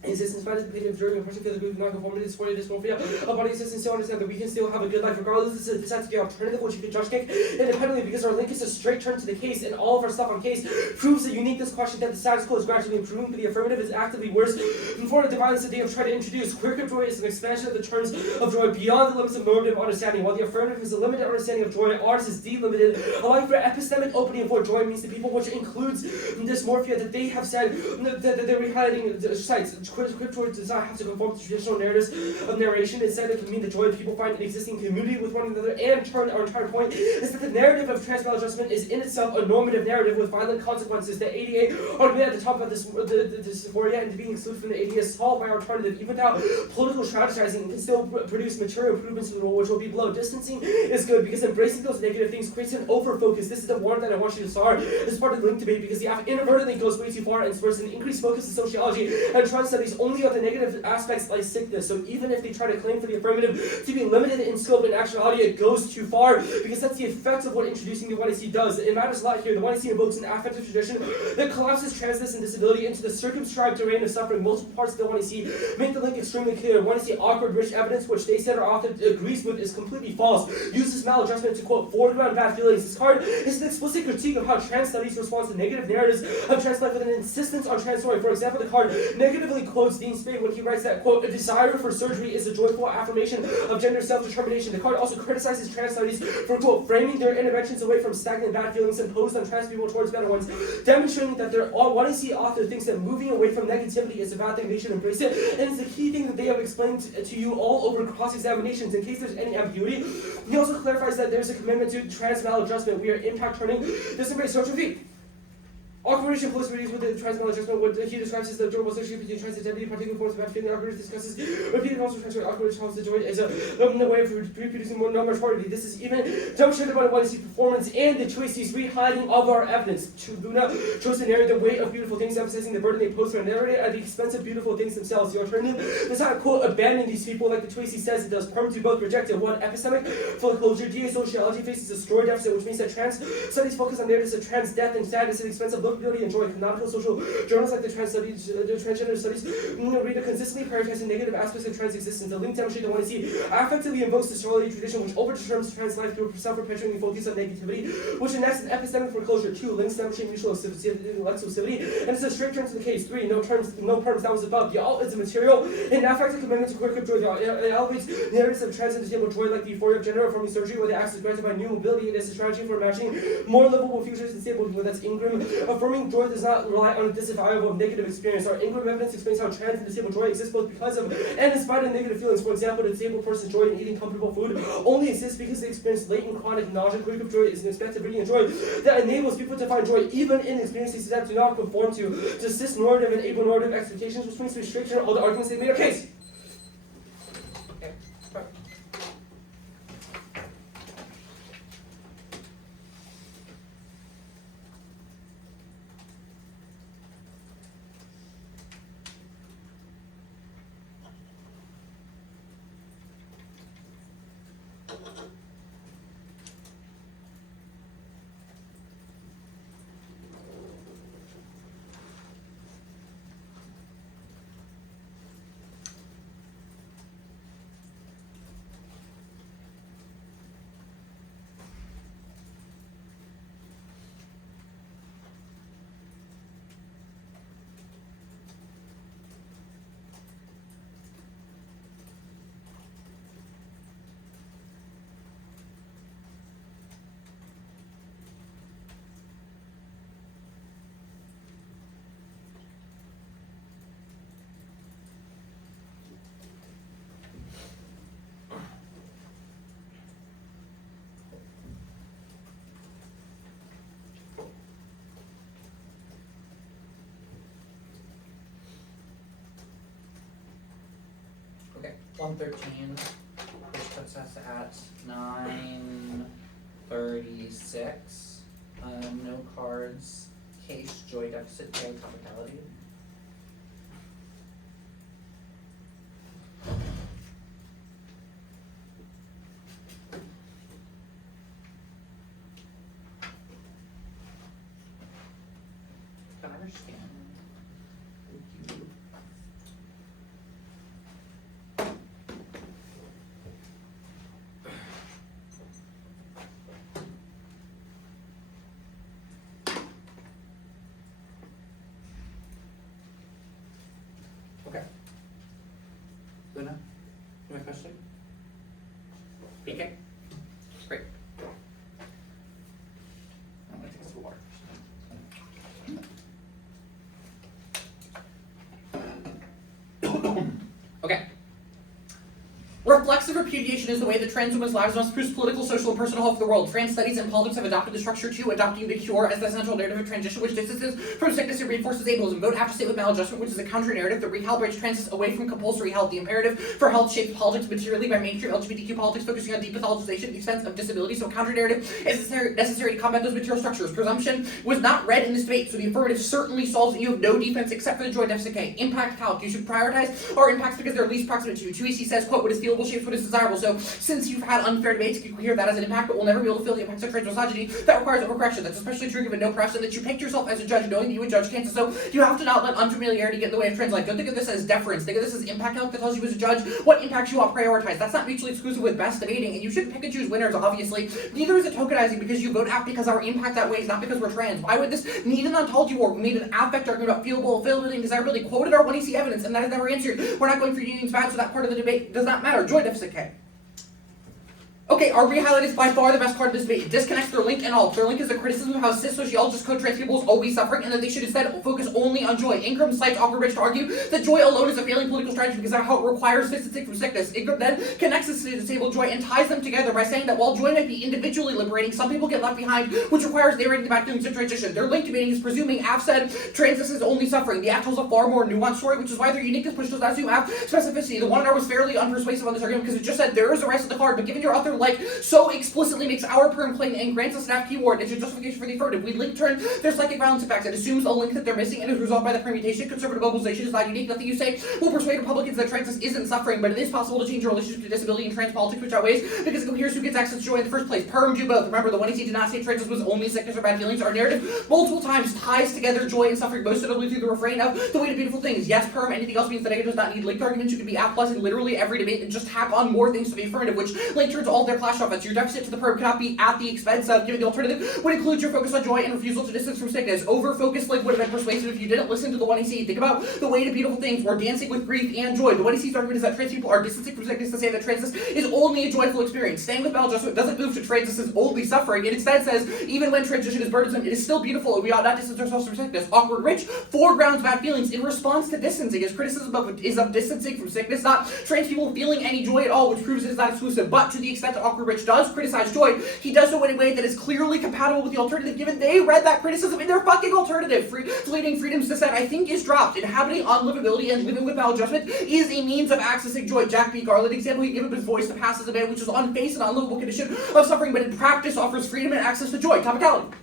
existence matters between observing a person feels a group of non-conformity, dysphoria, dysmorphia, a body existence still understand that we can still have a good life regardless. This has to be alternative, which you can judge kick independently because our link is a straight turn to the case, and all of our stuff on case proves the uniqueness question that the status quo is gradually improving, but the affirmative is actively worse. For the violence that they have tried to introduce, queer joy is an expansion of the terms of joy beyond the limits of normative understanding. While the affirmative is a limited understanding of joy, ours is delimited, allowing for epistemic opening of what joy means to people, which includes dysmorphia that they have said that they're rehighlighting the sites. Queer joy does not have to conform to traditional narratives of narration. Instead, it can mean the joy that people find in existing community with one another. And our entire point is that the narrative of trans maladjustment is in itself a normative narrative with violent consequences. The ADA argument at the top about this dysphoria and being excluded from the ADA is solved by our alternative. Even without political strategizing, it can still produce material improvements to the rule, which will be below. Distancing is good because embracing those negative things creates an overfocus. This is the warrant that I want you to start as part of the link debate because the app inadvertently goes way too far and spurs an increased focus in sociology and tries to studies only about the negative aspects like sickness. So even if they try to claim for the affirmative to be limited in scope and actuality, it goes too far because that's the effect of what introducing the 1AC does. It matters a lot here. The 1AC invokes an affective tradition that collapses transness and disability into the circumscribed terrain of suffering. Multiple parts of the 1AC make the link extremely clear. 1AC awkward, rich evidence, which they said our author agrees with, is completely false. Uses maladjustment to quote foreground bad feelings. This card is an explicit critique of how trans studies responds to negative narratives of trans life with an insistence on trans story. For example, the card negatively quotes Dean Spade when he writes that, quote, a desire for surgery is a joyful affirmation of gender self-determination. The card also criticizes trans studies for, quote, framing their interventions away from stagnant bad feelings imposed on trans people towards better ones, demonstrating that their 1AC author thinks that moving away from negativity is a bad thing, they should embrace it, and it's the key thing that they have explained to you all over cross-examinations. In case there's any ambiguity, he also clarifies that there's a commitment to trans maladjustment. We are impact turning this embrace social feet. Awkwardation close readings with the trans maladjustment, what he describes as the durable association between trans identity, particular forms of bad feeling. Awkwardness discusses repeated also transfer awkwardness tells the joy as a way of reproducing more non-maturity. This is even demonstrated by what is the performance and the choices rehiding of our evidence. Luna chose to narrate the weight of beautiful things, emphasizing the burden they pose for a narrator at the expense of beautiful things themselves. The alternative does not, quote, abandon these people like the Tracy says it does. Permanently both reject it. One, epistemic full culture. Desociology faces a story deficit, which means that trans studies focus on narratives of trans death and sadness at the expense of lookability and joy. Canonical social journals like the transgender studies read a consistently prioritizing negative aspects of trans existence. The link demonstrate the 1AC affectively invokes the sorority tradition, which overdetermines trans life through self-perpetuating focus on negativity, which enacts an epistemic foreclosure. 2, links demonstrate mutual exclusivity, and it's a straight turn to the case. 3, no perms, that was above. The alt is a material and affective commitment to queer joy. It elevates narratives of trans and disabled joy like the euphoria of gender affirming surgery, where the access granted by new mobility. It is a strategy for matching more livable futures and disabled people. That's Ingram. Affirming joy does not rely on a disavowal of negative experience. Our Ingram evidence explains how trans and disabled joy exists both because of and in spite of negative feelings. For example, the disabled person's joy in eating comfortable food only exists because they experience latent chronic nausea. Queer joy is an expectability and joy that enables people to find joy even in experiences that do not conform to cis normative and able normative expectations, which means to straight turn all the arguments they made a case. Okay. Okay, 113, which puts us at 9:36. No cards. Case, joy deficit, joy topicality. Can I understand? Thank you. Okay. Luna, you have a question? BK? Great. I'm gonna take a sip of water. Okay. Reflexive of repudiation is the way that trans women's lives must boost political, social, and personal health of the world. Trans studies and politics have adopted the structure to adopting the cure as the central narrative of transition, which distances from sickness and reinforces ableism. Vote after state with maladjustment, which is a counter-narrative that recalibrates transes away from compulsory health. The imperative for health shapes politics materially by mainstream LGBTQ politics, focusing on depathologization at the expense of disability. So counter-narrative is necessary to combat those material structures. Presumption was not read in this debate, so the affirmative certainly solves that you have no defense except for the joy deficit K. Impact calc. You should prioritize our impacts because they're least proximate to you. 2EC says, quote, what is feelable shapes what is desirable. So since you've had unfair debates, you can hear that as an impact, but we'll never be able to feel the impacts of trans misogyny. That requires overcorrection. That's especially true given no precedent that you picked yourself as a judge knowing that you would judge cancer. So you have to not let unfamiliarity get in the way of trans life. Don't think of this as deference. Think of this as impact calc that tells you as a judge what impacts you ought to prioritize. That's not mutually exclusive with best debating, and you shouldn't pick and choose winners, obviously. Neither is it tokenizing because you vote out because our impact that way is not because we're trans. Why would this need an ontology war? We need an affect argument about feelable, availability, and desirability. Quoted our 1EC evidence, and that is never answered. We're not going for unions bad, so that part of the debate does not matter. Joy deficit K. Okay, our re-highlight is by far the best card of this debate. It disconnects their link and all. Their link is a criticism of how cis sociologists code trans people as always suffering, and that they should instead focus only on joy. Ingram cites Awkward Rich to argue that joy alone is a failing political strategy because of how it requires distancing from sickness. Ingram then connects this to disabled joy and ties them together by saying that while joy might be individually liberating, some people get left behind, which requires narrating the back feelings of transition. Their link debating is presuming Av said transness is only suffering. The Act tells a far more nuanced story, which is why their uniqueness pushes us to have specificity. The 1R was fairly unpersuasive on this argument because it just said there is the rest of the card, but given your other like so explicitly makes our perm plain and grants a staff keyword as a justification for the affirmative. We link turn their psychic violence effects. It assumes a link that they're missing and is resolved by the permutation. Conservative mobilization is not unique. Nothing you say will persuade Republicans that transness isn't suffering, but it is possible to change your relationship to disability and trans politics, which outweighs because it coheres who gets access to joy in the first place. Perm do both. Remember, the 1EC did not say transness was only sickness or bad feelings. Our narrative multiple times ties together joy and suffering, most notably through the refrain of the way to beautiful things. Yes, perm, anything else means the negative does not need linked arguments. You can be F+ in literally every debate and just tack on more things to the affirmative, which link turns all their clash offense. Your deficit to the perm cannot be at the expense of giving the alternative would include your focus on joy and refusal to distance from sickness. Over-focused link would have been persuasive if you didn't listen to the 1EC. Think about the way to beautiful things. We're dancing with grief and joy. The 1EC's argument is that trans people are distancing from sickness to say that transness is only a joyful experience. Staying with maladjustment doesn't move to transness as only suffering. It instead says even when transition is burdensome, it is still beautiful and we ought not distance ourselves from sickness. Awkward Rich foregrounds bad feelings in response to distancing. His criticism is of distancing from sickness, not trans people feeling any joy at all, which proves it is not exclusive. But to the extent that Awkward Rich does criticize joy, he does so in a way that is clearly compatible with the alternative, given they read that criticism in their fucking alternative. Fleeting freedom's dissent, I think, is dropped. Inhabiting unlivability and living with maladjustment is a means of accessing joy. Jack B. Garland example he gave up his voice to pass as a man which is on face an unlivable condition of suffering, but in practice offers freedom and access to joy. Topicality.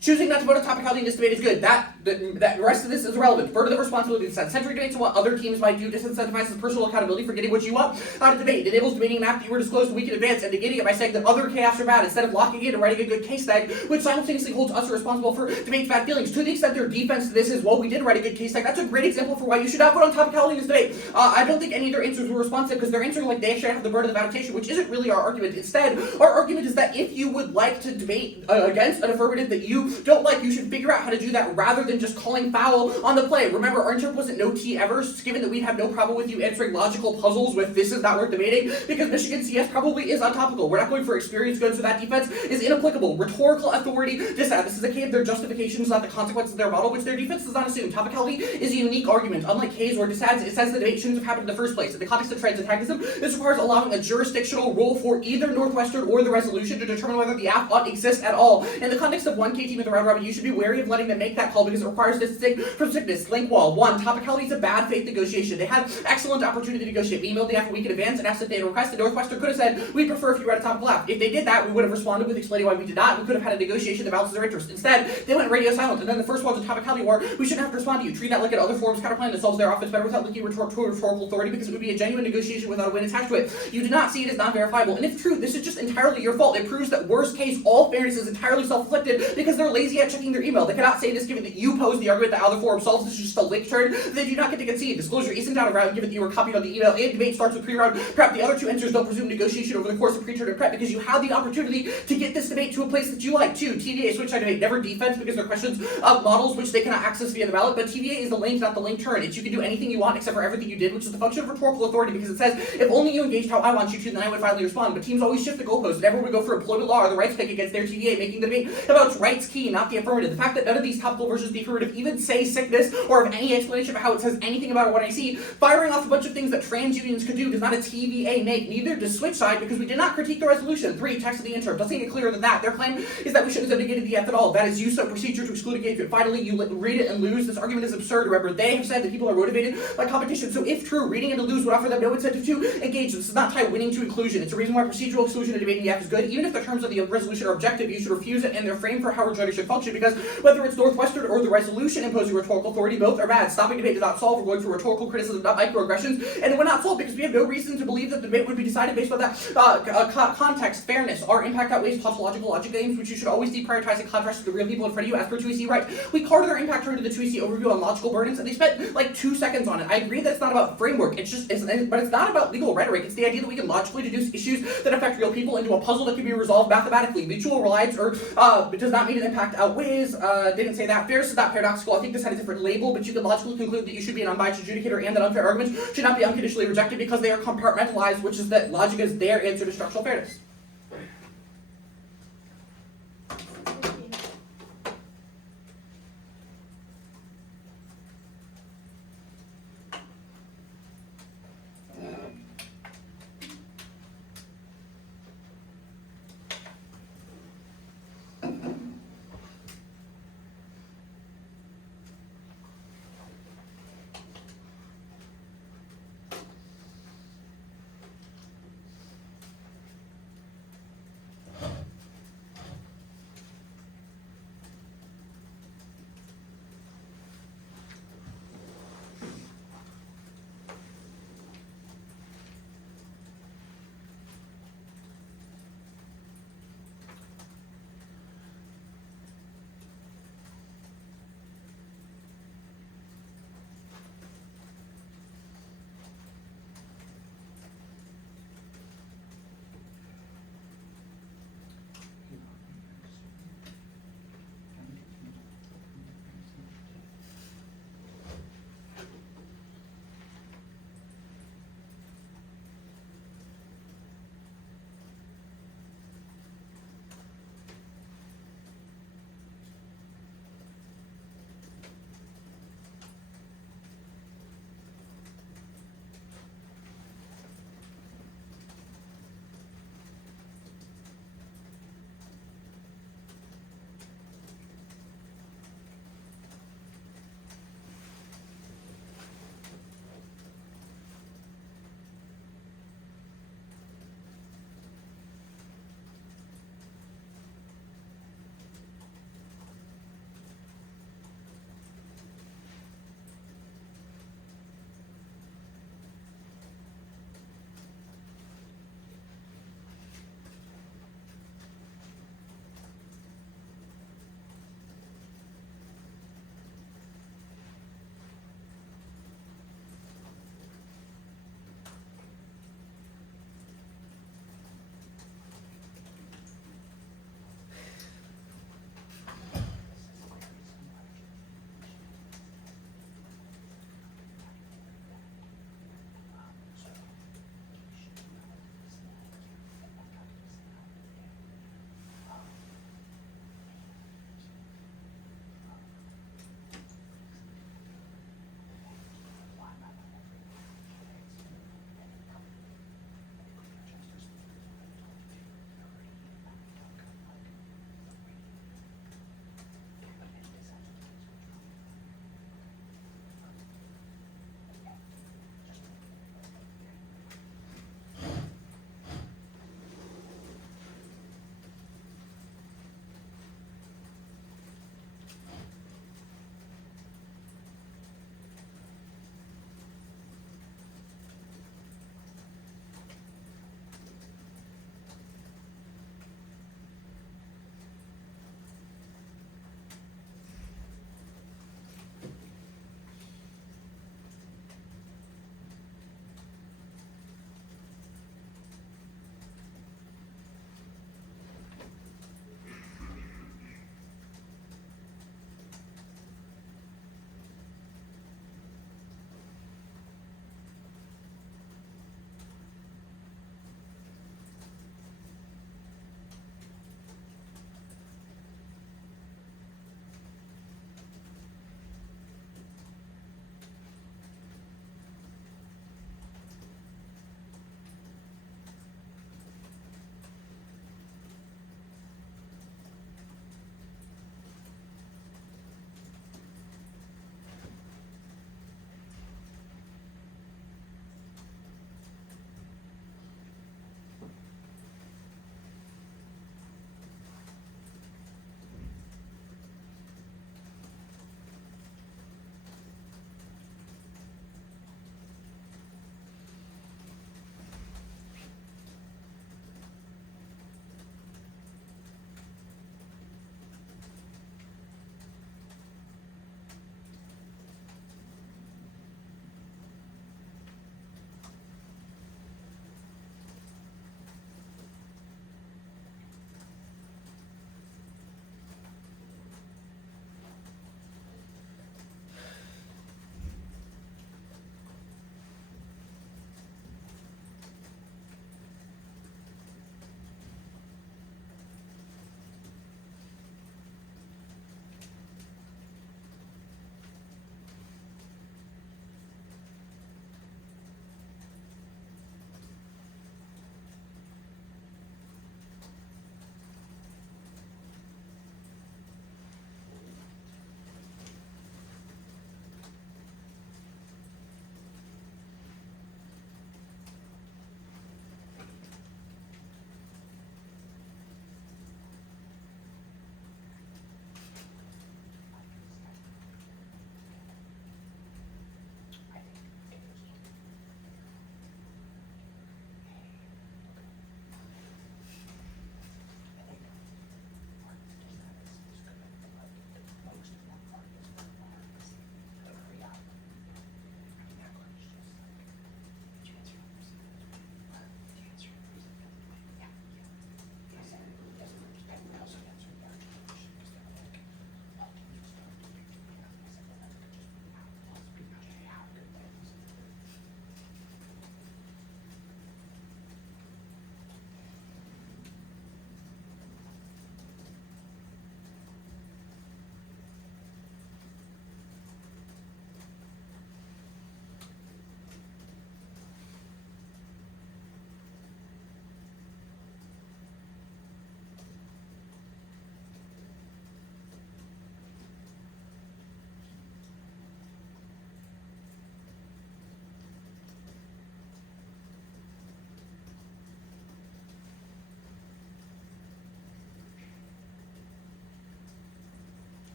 Choosing not to vote on topicality in this debate is good. That rest of this is irrelevant. Further the responsibility to century debates and what other teams might do disincentivizes personal accountability for getting what you want out of debate. It enables debating an act that you were disclosed a week in advance and negating it by saying that other chaos are bad instead of locking in and writing a good case tag, which simultaneously holds us responsible for debate's bad feelings. To the extent their defense to this is, well, we did write a good case tag, that's a great example for why you should not vote on topicality in this debate. I don't think any of their answers were responsive because they're answering like they should have the burden of adaptation, which isn't really our argument. Instead, our argument is that if you would like to debate against an affirmative that you don't like, you should figure out how to do that rather than just calling foul on the play. Remember, our interp wasn't no tea ever, given that we'd have no problem with you answering logical puzzles with this is not worth debating, because Michigan CS probably is untopical. We're not going for experience goods, so that defense is inapplicable. Rhetorical authority, this is a case of their justifications, not the consequences of their model, which their defense does not assume. Topicality is a unique argument. Unlike Hayes or Desad's, it says the debate shouldn't have happened in the first place. In the context of trans antagonism, this requires allowing a jurisdictional role for either Northwestern or the resolution to determine whether the app ought to exist at all. In the context of 1K team in the round robin, you should be wary of letting them make that call because it requires distancing from sickness. Link wall. 1. Topicality is a bad faith negotiation. They had excellent opportunity to negotiate. We emailed the app a week in advance and asked if they had requested. Northwestern could have said, we'd prefer if you read a topical app. If they did that, we would have responded with explaining why we did not. We could have had a negotiation that balances their interest. Instead, they went radio silent, and then the first one's a topicality war. We shouldn't have to respond to you. Treat that like an other forum's counterplan that solves their office better without linking rhetorical authority because it would be a genuine negotiation without a win attached to it. You do not see it as non-verifiable. And if true, this is just entirely your fault. It proves that worst case, all fairness is entirely self-inflicted because they're lazy at checking their email. They cannot say this given that you posed the argument that how the forum solves this is just a link turn. They do not get to concede. Disclosure isn't out of round given that you were copied on the email, and debate starts with pre-round prep. The other two answers don't presume negotiation over the course of pre-turn and prep because you had the opportunity to get this debate to a place that you like. 2. TVA switch side debate, never defense because they're questions of models which they cannot access via the ballot, but TVA is the link, not the link turn. It's you can do anything you want except for everything you did, which is the function of rhetorical authority because it says, if only you engaged how I want you to, then I would finally respond. But teams always shift the goalposts. Whenever we go for employment law or the rights pick against their TVA, making the debate about rights key, not the affirmative. The fact that none of these topical versions of the take root of even say sickness or of any explanation of how it says anything about what I see. Firing off a bunch of things that trans unions could do does not a TVA make. Neither does switch side because we did not critique the resolution. 3. Text of the interim. Doesn't get clearer than that. Their claim is that we shouldn't have negated the F at all. That is use of procedure to exclude engagement. Finally, you read it and lose. This argument is absurd. Remember, they have said that people are motivated by competition. So if true, reading it and lose would offer them no incentive to engage. This does not tie winning to inclusion. It's a reason why procedural exclusion and debating the F is good. Even if the terms of the resolution are objective, you should refuse it and their frame for how rejoinder should function because whether it's Northwestern or the resolution imposing rhetorical authority, both are bad. Stopping debate does not solve. We're going for rhetorical criticism, not microaggressions, and it would not solve because we have no reason to believe that the debate would be decided based on that context, fairness. Our impact outweighs tautological logic games, which you should always deprioritize in contrast to the real people in front of you as per 2EC right. We carted our impact into the 2EC overview on logical burdens, and they spent like 2 seconds on it. I agree that it's not about framework, but it's not about legal rhetoric. It's the idea that we can logically deduce issues that affect real people into a puzzle that can be resolved mathematically. Mutual reliance or does not mean an impact outweighs. Didn't say that. Fairness is not paradoxical. I think this had a different label, but you can logically conclude that you should be an unbiased adjudicator and that unfair arguments should not be unconditionally rejected because they are compartmentalized, which is that logic is their answer to structural fairness.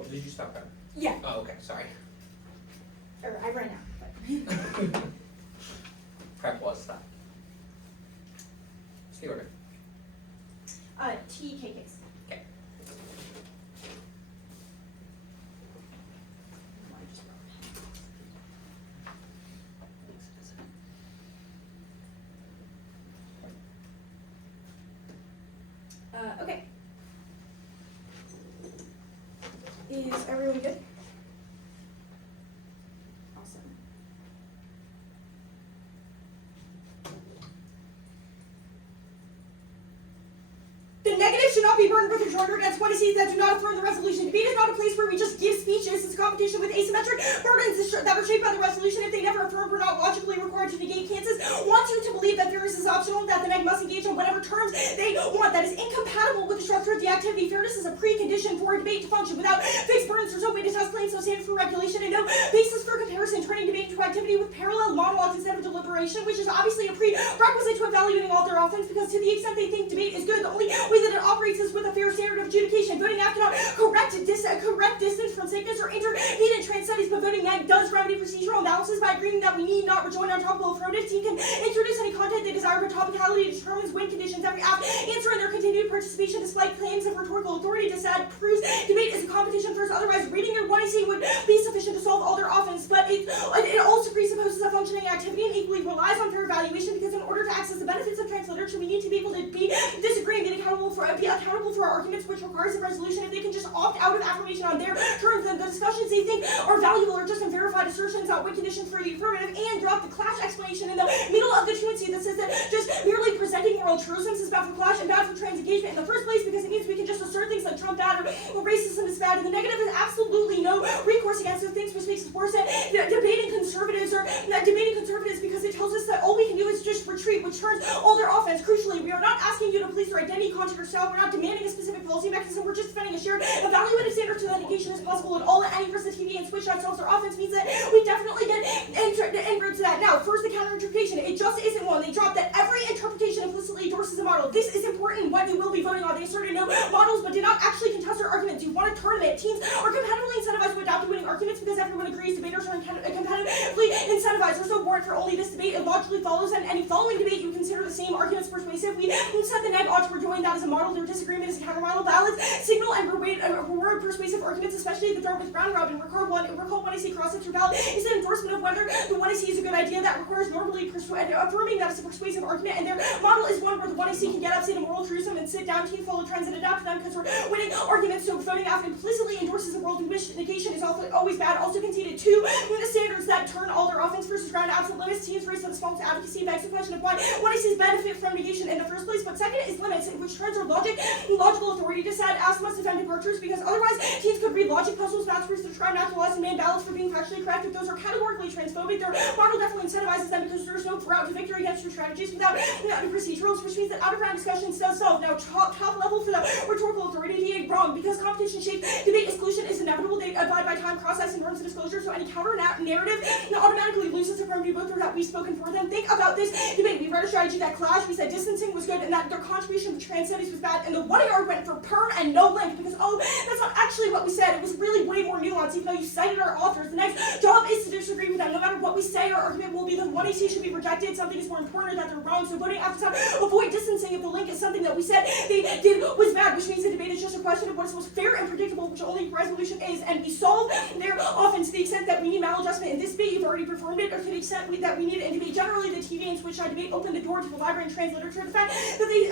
Oh, did you stop there? Yeah, Oh, okay, sorry. or I ran out, but. Prep was stopped. What's the order? Tea cakes. Okay. Okay. Is everyone good? Awesome. The negative should not be burdened with rejoinder against what it sees that do not affirm the resolution. Debate is not a place where we just give speeches. It's a competition with asymmetric burdens that are shaped by the resolution. If they never affirm, we're not logically required to negate Kansas wants you to believe that fairness is optional, that the neg must engage on whatever terms they want. That is incompatible with the structure of the activity. Fairness is a precondition for a debate to function. Without fixed burdens, there's no way to test claims, no standard for regulation, and no basis for comparison. Turning debate into activity with parallel monologues instead of deliberation, which is obviously a prerequisite to evaluating all their offense, because to the extent they think debate is good, the only way that it operates is with a fair standard of adjudication. Voting neg cannot correct distance from sickness or intermediate trans studies, but voting neg does remedy procedural imbalances by agreeing that we need not rejoin our topical affirmative. Team can introduce any content they desire, but topicality determines win conditions. Every apt answer in their continued participation, despite claims of rhetorical authority, proves debate is a competition first. Otherwise, reading your 1AC would be sufficient to solve all their offense. But it also presupposes a functioning activity and equally relies on fair evaluation, because in order to access the benefits of trans literature, we need to be able to disagree and be accountable for our arguments, which requires a resolution. If they can just opt out of affirmation on their terms, then the discussions they think are valuable are just unverified assertions about win conditions for the affirmative, and drop the clash explanation in the middle of the truancy that says that just merely presenting moral truisms is bad for clash and bad for trans engagement in the first place, because it means we can just assert things like Trump bad or racism is bad, and the negative is absolutely no recourse against those things, which makes us worse at debating conservatives because it tells us that all we can do is just retreat, which turns all their offense. Crucially, we are not asking you to police their identity, content, or style. We're not demanding a specific policy mechanism. We're just defending a shared evaluative standard to that negation as possible at all at any risk. The TV and switch on solves their offense means that we definitely get inverted to that. Now, first, the counter-interpretation. It just isn't one. They dropped that every interpretation implicitly endorses a model. This is important what you will be voting on. They asserted no models, but did not actually contest their arguments. You want a tournament. Teams are competitively incentivized to adopt winning arguments because everyone agrees debaters are competitively incentivized. There's no warrant for only this debate. It logically follows that in any following debate you consider the same arguments persuasive. We set the neg ought to rejoin that as a model. Their disagreement is a counter-model. Balance, signal, and reward persuasive arguments, especially the Dartmouth round robin. Recall when I say cross-sector ballot is an endorsement of whether the 1AC is a good idea. That requires normally affirming that it's a persuasive argument, and their model is one where the 1AC can get up, say the moral truism, and sit down, team follow trends, and adapt to them because we're winning arguments. So voting off implicitly endorses a world in which negation is always bad. Also conceded two standards that turn all their offense versus ground absent limits. Teams raise the response to advocacy begs the question of why 1ACs benefit from negation in the first place. But second is limits, which turns our logical authority to sad ask must defend departures, because otherwise teams could read logic puzzles, math proofs, describe naturalized and man ballots for being factually correct. If those are categorically transphobic, their model definitely incentivizes them, because there's no route to victory against your strategies without procedurals, which means that out-of-round discussions does solve. Now, top level for the rhetorical authority, DA wrong, because competition shaped debate exclusion is inevitable. They abide by time, process, and norms of disclosure, so any counter-narrative automatically loses affirmative both that we've spoken for them. Think about this debate. We read a strategy that clashed. We said distancing was good and that their contribution to trans studies was bad, and the 1AR went for perm and no link, because that's not actually what we said. It was really way more nuanced, even though you cited our authors. The next job is to disagree with them. No matter what we say, our argument will be that 1AC should be rejected. Something is more important, or that they're wrong. So voting after time, avoid distancing if the link is something that we said they did was bad, which means the debate is just a question of what is most fair and predictable, which only resolution is. And we solve their offense to the extent that we need maladjustment in this debate. You've already performed it, or to the extent that we need it in debate. Generally, the TV and switch side debate opened the door to the library and trans literature. The fact that they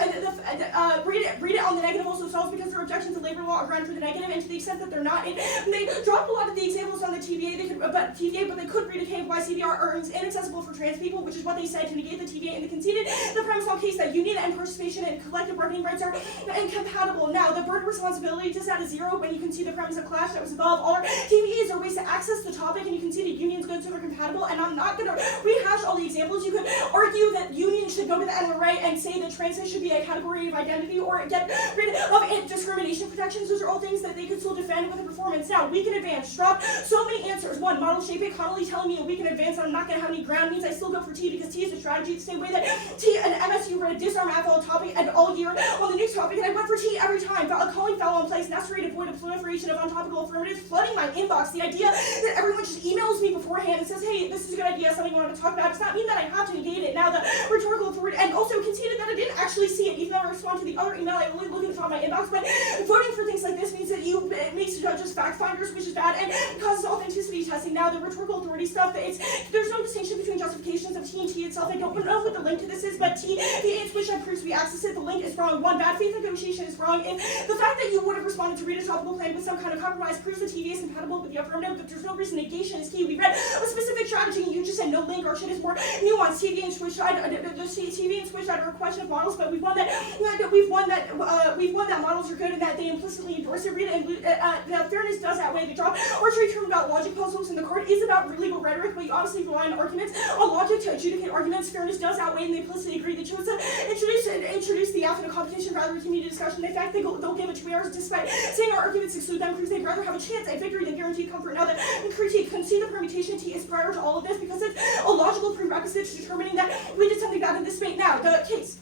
read it on the negative also solves, because their objections to labor law are grounded for the negative, and to the extent that they're not, they dropped a lot of the examples on the TVA. But they could read a KYCDR earns inaccessible for trans people, which is what they said to negate the TVA, and they conceded the premise on case that union and participation and collective bargaining rights are incompatible. Now, the burden of responsibility to set is zero when you can see the premise of clash that was involved. All our TVs are ways to access the topic, and you can see the union's good, so they're compatible. And I'm not going to rehash all the examples. You could argue that unions should go to the NRA and say that trans should be a category of identity or get rid of discrimination protections. Those are all things that they could still defend with a performance. Now, week in advance, drop so many answers. One, model shape it, Connolly telling me a week in advance that I'm not going to have any ground means I still go for T because T is a strategy, the same way that T and MSU read disarm AFL topic and all year on the news topic, and I went for T every time, calling foul on place, necessary to avoid a proliferation of untopical affirmatives, flooding my inbox. The idea that everyone just emails me beforehand and says, hey, this is a good idea, something I want to talk about, does not mean that I have to negate it. Now, the rhetorical authority, and also conceded that I didn't actually see it, even though I responded to the other email, I only look at the top of my inbox, but voting for things like this means that it makes judges fact finders, which is bad, and causes authenticity testing. Now, the rhetorical authority stuff, there's no distinction between justifications of T and T itself. I don't know what the link to this is, but T, the aids which I proves we access it, the link is wrong. One, bad faith negotiation is wrong, and the fact that you would have responded to read a topical plan with some kind of compromise proves the TV is compatible with the affirmative, but there's no reason negation is key. We read a specific strategy, and you just said no link, or shit is more nuanced. TV and switch side, TV and switch side are a question of models, but we've won that models are good and that they implicitly endorse it. Read it, and fairness does outweigh the drop. Archery term about logic puzzles in the court is about legal rhetoric, but you obviously rely on arguments, on logic to adjudicate arguments. Fairness does outweigh, and they implicitly agree. They chose to introduce the after competition rather than community discussion. In fact, they'll give it 2 hours despite saying our arguments exclude them because they'd rather have a chance at victory than guaranteed comfort. Now, the critique concede the permutation T is prior to all of this because it's a logical prerequisite to determining that we did something bad in this space. Now, the case.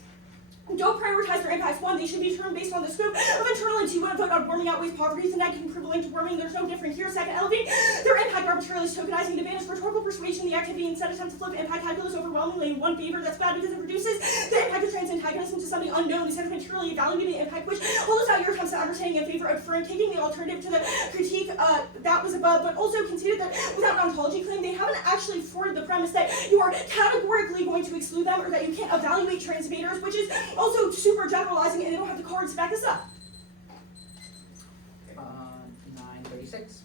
Don't prioritize their impacts. One, they should be determined based on the scope of internal, and two, when a vote on warming outweighs poverty, and that can prove a link to warming. There's no different here. Second, elevating their impact arbitrarily is tokenizing the advantage rhetorical persuasion, the activity, instead attempt to flip impact calculus overwhelmingly in one favor. That's bad because it reduces the impact of trans antagonism to something unknown instead of materially evaluating the impact, which holds out your attempts at understanding in favor of firm, taking the alternative to the critique that was above, but also conceded that without an ontology claim, they haven't actually forwarded the premise that you are categorically going to exclude them or that you can't evaluate trans debaters, which is also super generalizing, and they don't have the cards to back this up. 9:36.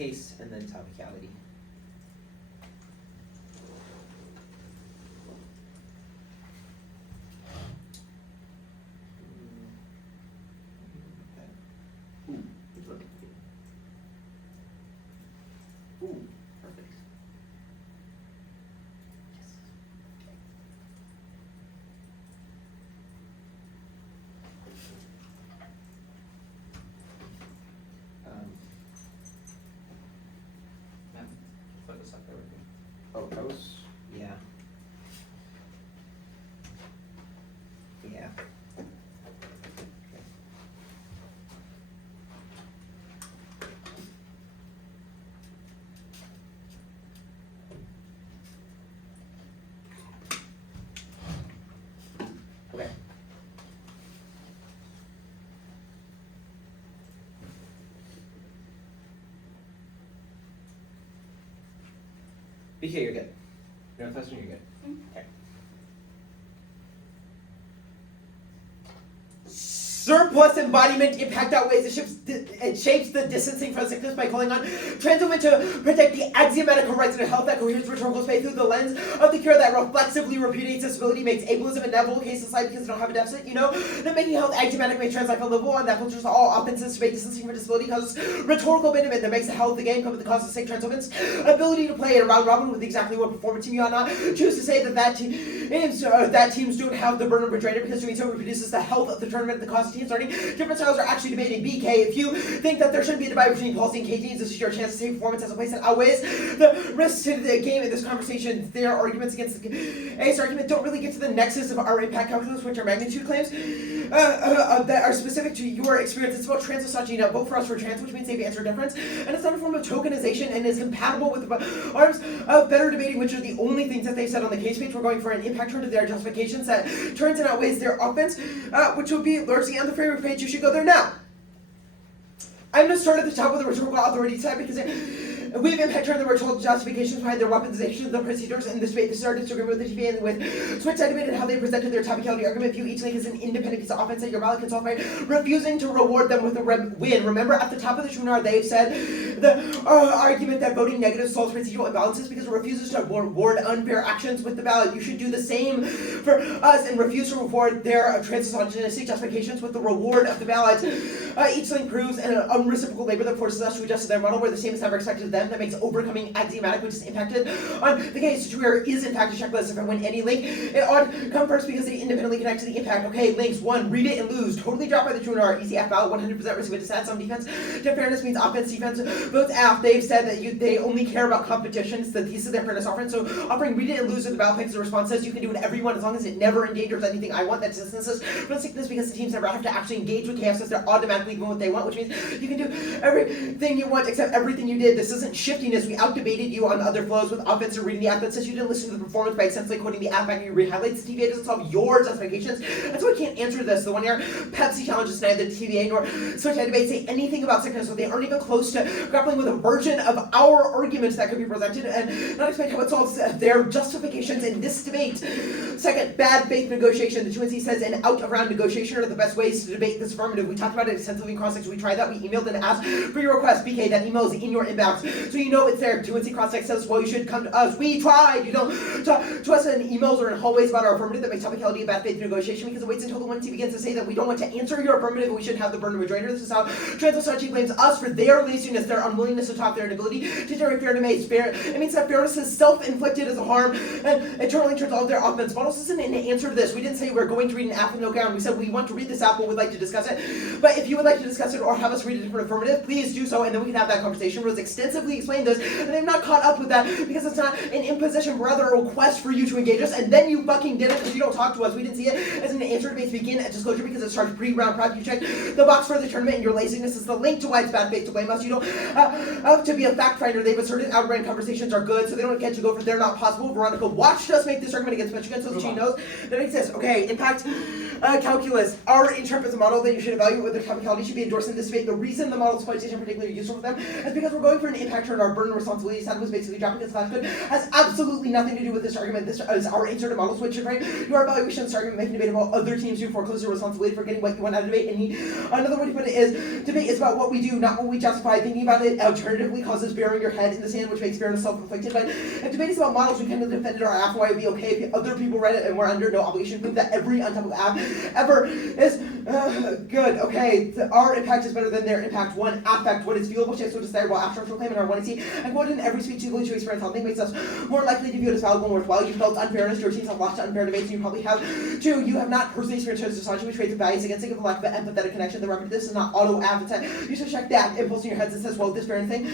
case, and then topicality. Ooh, which one? Ooh, perfect. Yes. Yeah. Put this up there with me. Oh, that was, yeah. Yeah. Okay. BK, you're good. Northwestern, you're good. Okay. Surplus embodiment impact outweighs it shapes the distancing from sickness by calling on trans women to protect the axiomatic horizon of health that coheres rhetorical space through the lens of the cure that reflexively repudiates disability, makes ableism inevitable case society because they don't have a deficit. You know that making health axiomatic makes trans life unlivable, and that filters all offenses to make distancing from disability causes rhetorical abandonment that makes the health the game come at the cost of sick trans women's ability to play a round robin with exactly what performance team you ought not choose to say that teams don't have the burden of retrainer because doing so reproduces the health of the tournament at the cost of teams learning. Different styles are actually debating. BK, if you think that there shouldn't be a divide between policy and K teams, this is your chance to say performance has a place that outweighs the risks to the game in this conversation. Their arguments against the Ace argument don't really get to the nexus of our impact calculus, which are magnitude claims that are specific to your experience. It's about trans misogyny. Now, vote for us for trans, which means they've answered difference, and it's not a form of tokenization and is compatible with the arms of better debating, which are the only things that they've said on the case page. We're going for an impact turn to their justifications that turns and outweighs their offense, which will be largely on the framework page. You should go there now. I'm going to start at the top with the rhetorical authority side because we have impact turn the rhetorical justifications behind their weaponization of the procedures in this debate. This is our disagreement with the TV and with Switch debate and how they presented their topicality argument. View each link as an independent piece of offense that your ballot can solve by refusing to reward them with a win. Remember, at the top of the seminar, they've said the argument that voting negative solves procedural imbalances because it refuses to reward unfair actions with the ballot. You should do the same for us and refuse to reward their transitionistic justifications with the reward of the ballot. Each link proves an unreciprocal labor that forces us to adjust to their model where the same is never expected of them. That makes overcoming axiomatic, which is impacted on the case to where is in fact a checklist. If I win any link, it ought to come first because they independently connect to the impact. Okay, links 1, read it and lose. Totally dropped by the tuner. Easy F ballot, 100% receive it to stats on defense. To fairness means offense, defense. Votes F. They've said that they only care about competition. It's the thesis of their fairness offering. So offering read it and lose with the ballot because the response says you can do whatever you want as long as it never endangers anything I want. That's distances from sickness because the teams never have to actually engage with chaos as they're automatically doing what they want, which means you can do everything you want except everything you did. This isn't shiftiness. We outdebated you on other flows with offense or reading the app that says you didn't listen to the performance by essentially quoting the app back and you read highlights. The TVA doesn't solve your justifications. That's why I can't answer this. The 1 year Pepsi challenges tonight, the TVA nor Switch debate say anything about sickness, so they aren't even close to grappling with a version of our arguments that could be presented and not explain how it solves their justifications in this debate. Second, bad faith negotiation. The 2NC says an out-of-round negotiation are the best ways to debate this affirmative. We talked about it extensively in cross-section. We tried that. We emailed and asked for your request. BK, that email is in your inbox, so you know it's there. 2NC cross-section says, well, you should come to us. We tried. You don't talk to us in emails or in hallways about our affirmative that makes topicality a bad faith negotiation because it waits until the 1C begins to say that we don't want to answer your affirmative and we shouldn't have the burden of rejoinder. This is how trans misogyny blames us for their laziness, their unwillingness to talk, their inability to generate fair debate. It means that fairness is self-inflicted as a harm and eternally turns all of their offense models. This isn't an answer to this. We didn't say we're going to read an app with no ground. We said we want to read this app but would like to discuss it. But if you would like to discuss it or have us read a different affirmative, please do so and then we can have that conversation. Rose extensively explained this and they've not caught up with that because it's not an imposition, rather a request for you to engage us, and then you fucking did it because you don't talk to us. We didn't see it as an answer debate to begin at disclosure because it starts pre-round prep. You check the box for the tournament and your laziness is the link to why it's bad faith to blame us. You don't have to be a fact finder. They've asserted outright conversations are good, so they don't get to go for they're not possible. Veronica watched us make this argument against Michigan so that she knows that it exists. Okay, impact calculus. Our interpret the model that you should evaluate whether topicality should be endorsed in this debate. The reason the model exploitation is particularly useful for them is because we're going for an impact protect her and our burden of responsibility side was basically dropping this class code has absolutely nothing to do with this argument. This is our answer to model switch, right? Your evaluation of this argument making debate about other teams who foreclose your responsibility for getting what you want out of debate. And another way to put it is, debate is about what we do, not what we justify. Thinking about it alternatively causes burying your head in the sand, which makes fairness self-inflicted. But if debate is about models, we kind of defended our app, why it would be okay if other people read it and we're under no obligation to prove that every untopic app ever is good. Okay, our impact is better than their impact. One, affect what is viewable, checks what is desirable, abstract claim in our 1AC, and quote in every speech legally to experience something makes us more likely to view it as valuable and worthwhile. You felt unfairness, your teams have lots of unfair debates, and you probably have too. You have not personally experienced misogyny, which creates a bias against it, of a lack of an empathetic connection. The remedy this is not auto-appetite. You should check that impulse in your heads that says, well, this very thing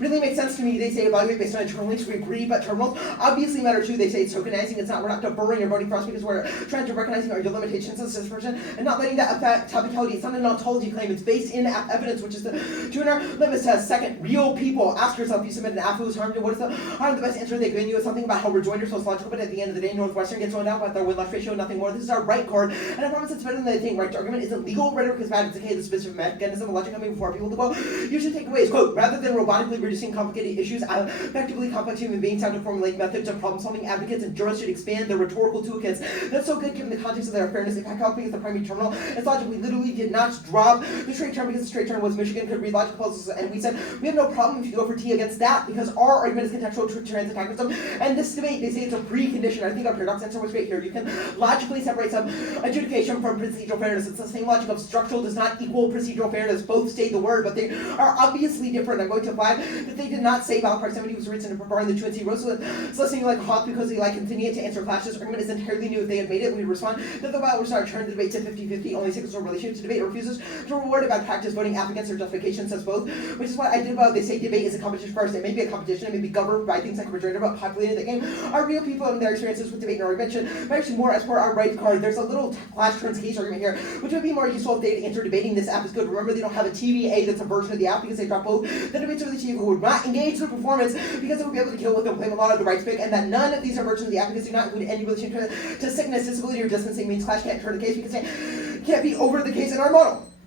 really makes sense to me. They say evaluate based on internal links. We agree, but terminals obviously matter too. They say it's tokenizing. It's not. We're not deferring your voting for us because we're trying to recognizing our limitations as this person and not letting that affect topicality. It's not an ontology claim. It's based in evidence, which is the tuner litmus test. Second, real people. Ask yourself, you submit an app who's harmed you. What is the harm? The best answer they've given you is something about how rejoinders so logical, but at the end of the day, Northwestern gets thrown out by their win-loss ratio, nothing more. This is our right card, and I promise it's better than they think. Right argument isn't legal. Rhetoric is bad. It's okay. The specific mechanism of logic coming before people to quote. You should take away is quote, rather than robotically reducing complicated issues, effectively complex human beings have to formulate methods of problem-solving. Advocates and jurists should expand their rhetorical toolkits. That's so good given the context of their fairness. Impact calculating is the primary terminal. It's logic. We literally did not drop the straight term because the straight term was Michigan could read logic proposals, and we said we have no problem if you go for T against that because our argument is contextual transit antagonism. And this debate, they say it's a precondition. I think our paradox answer was great here. You can logically separate some adjudication from procedural fairness. It's the same logic of structural does not equal procedural fairness. Both state the word, but they are obviously different. I'm going to imply that they did not say valid proximity was written in preferring the truancy. Roosevelt is listening like a hawk because they like continuing to answer clash. This argument is entirely new. If they had made it, we'd respond that the while we start turn the debate to 50-50. Only takes no relation to debate or refuses to reward about practice voting applicants or justification says both, which is what I did about they say debate is a competition first. It may be a competition, it may be governed by things like rejoinder, but populating the game are real people and their experiences with debate and argument. But actually more as per our right card, there's a little clash turns case argument here, which would be more useful if they had answered debating this app is good. Remember, they don't have a TVA that's a version of the app because they drop both. The debates are the team who would not engage the performance because it would be able to kill with them, claim a lot of the rights pick, and that none of these are versions of the app because they do not include any relation to sickness, disability, or distancing means clash can't turn the case because they can't be over the case in our model.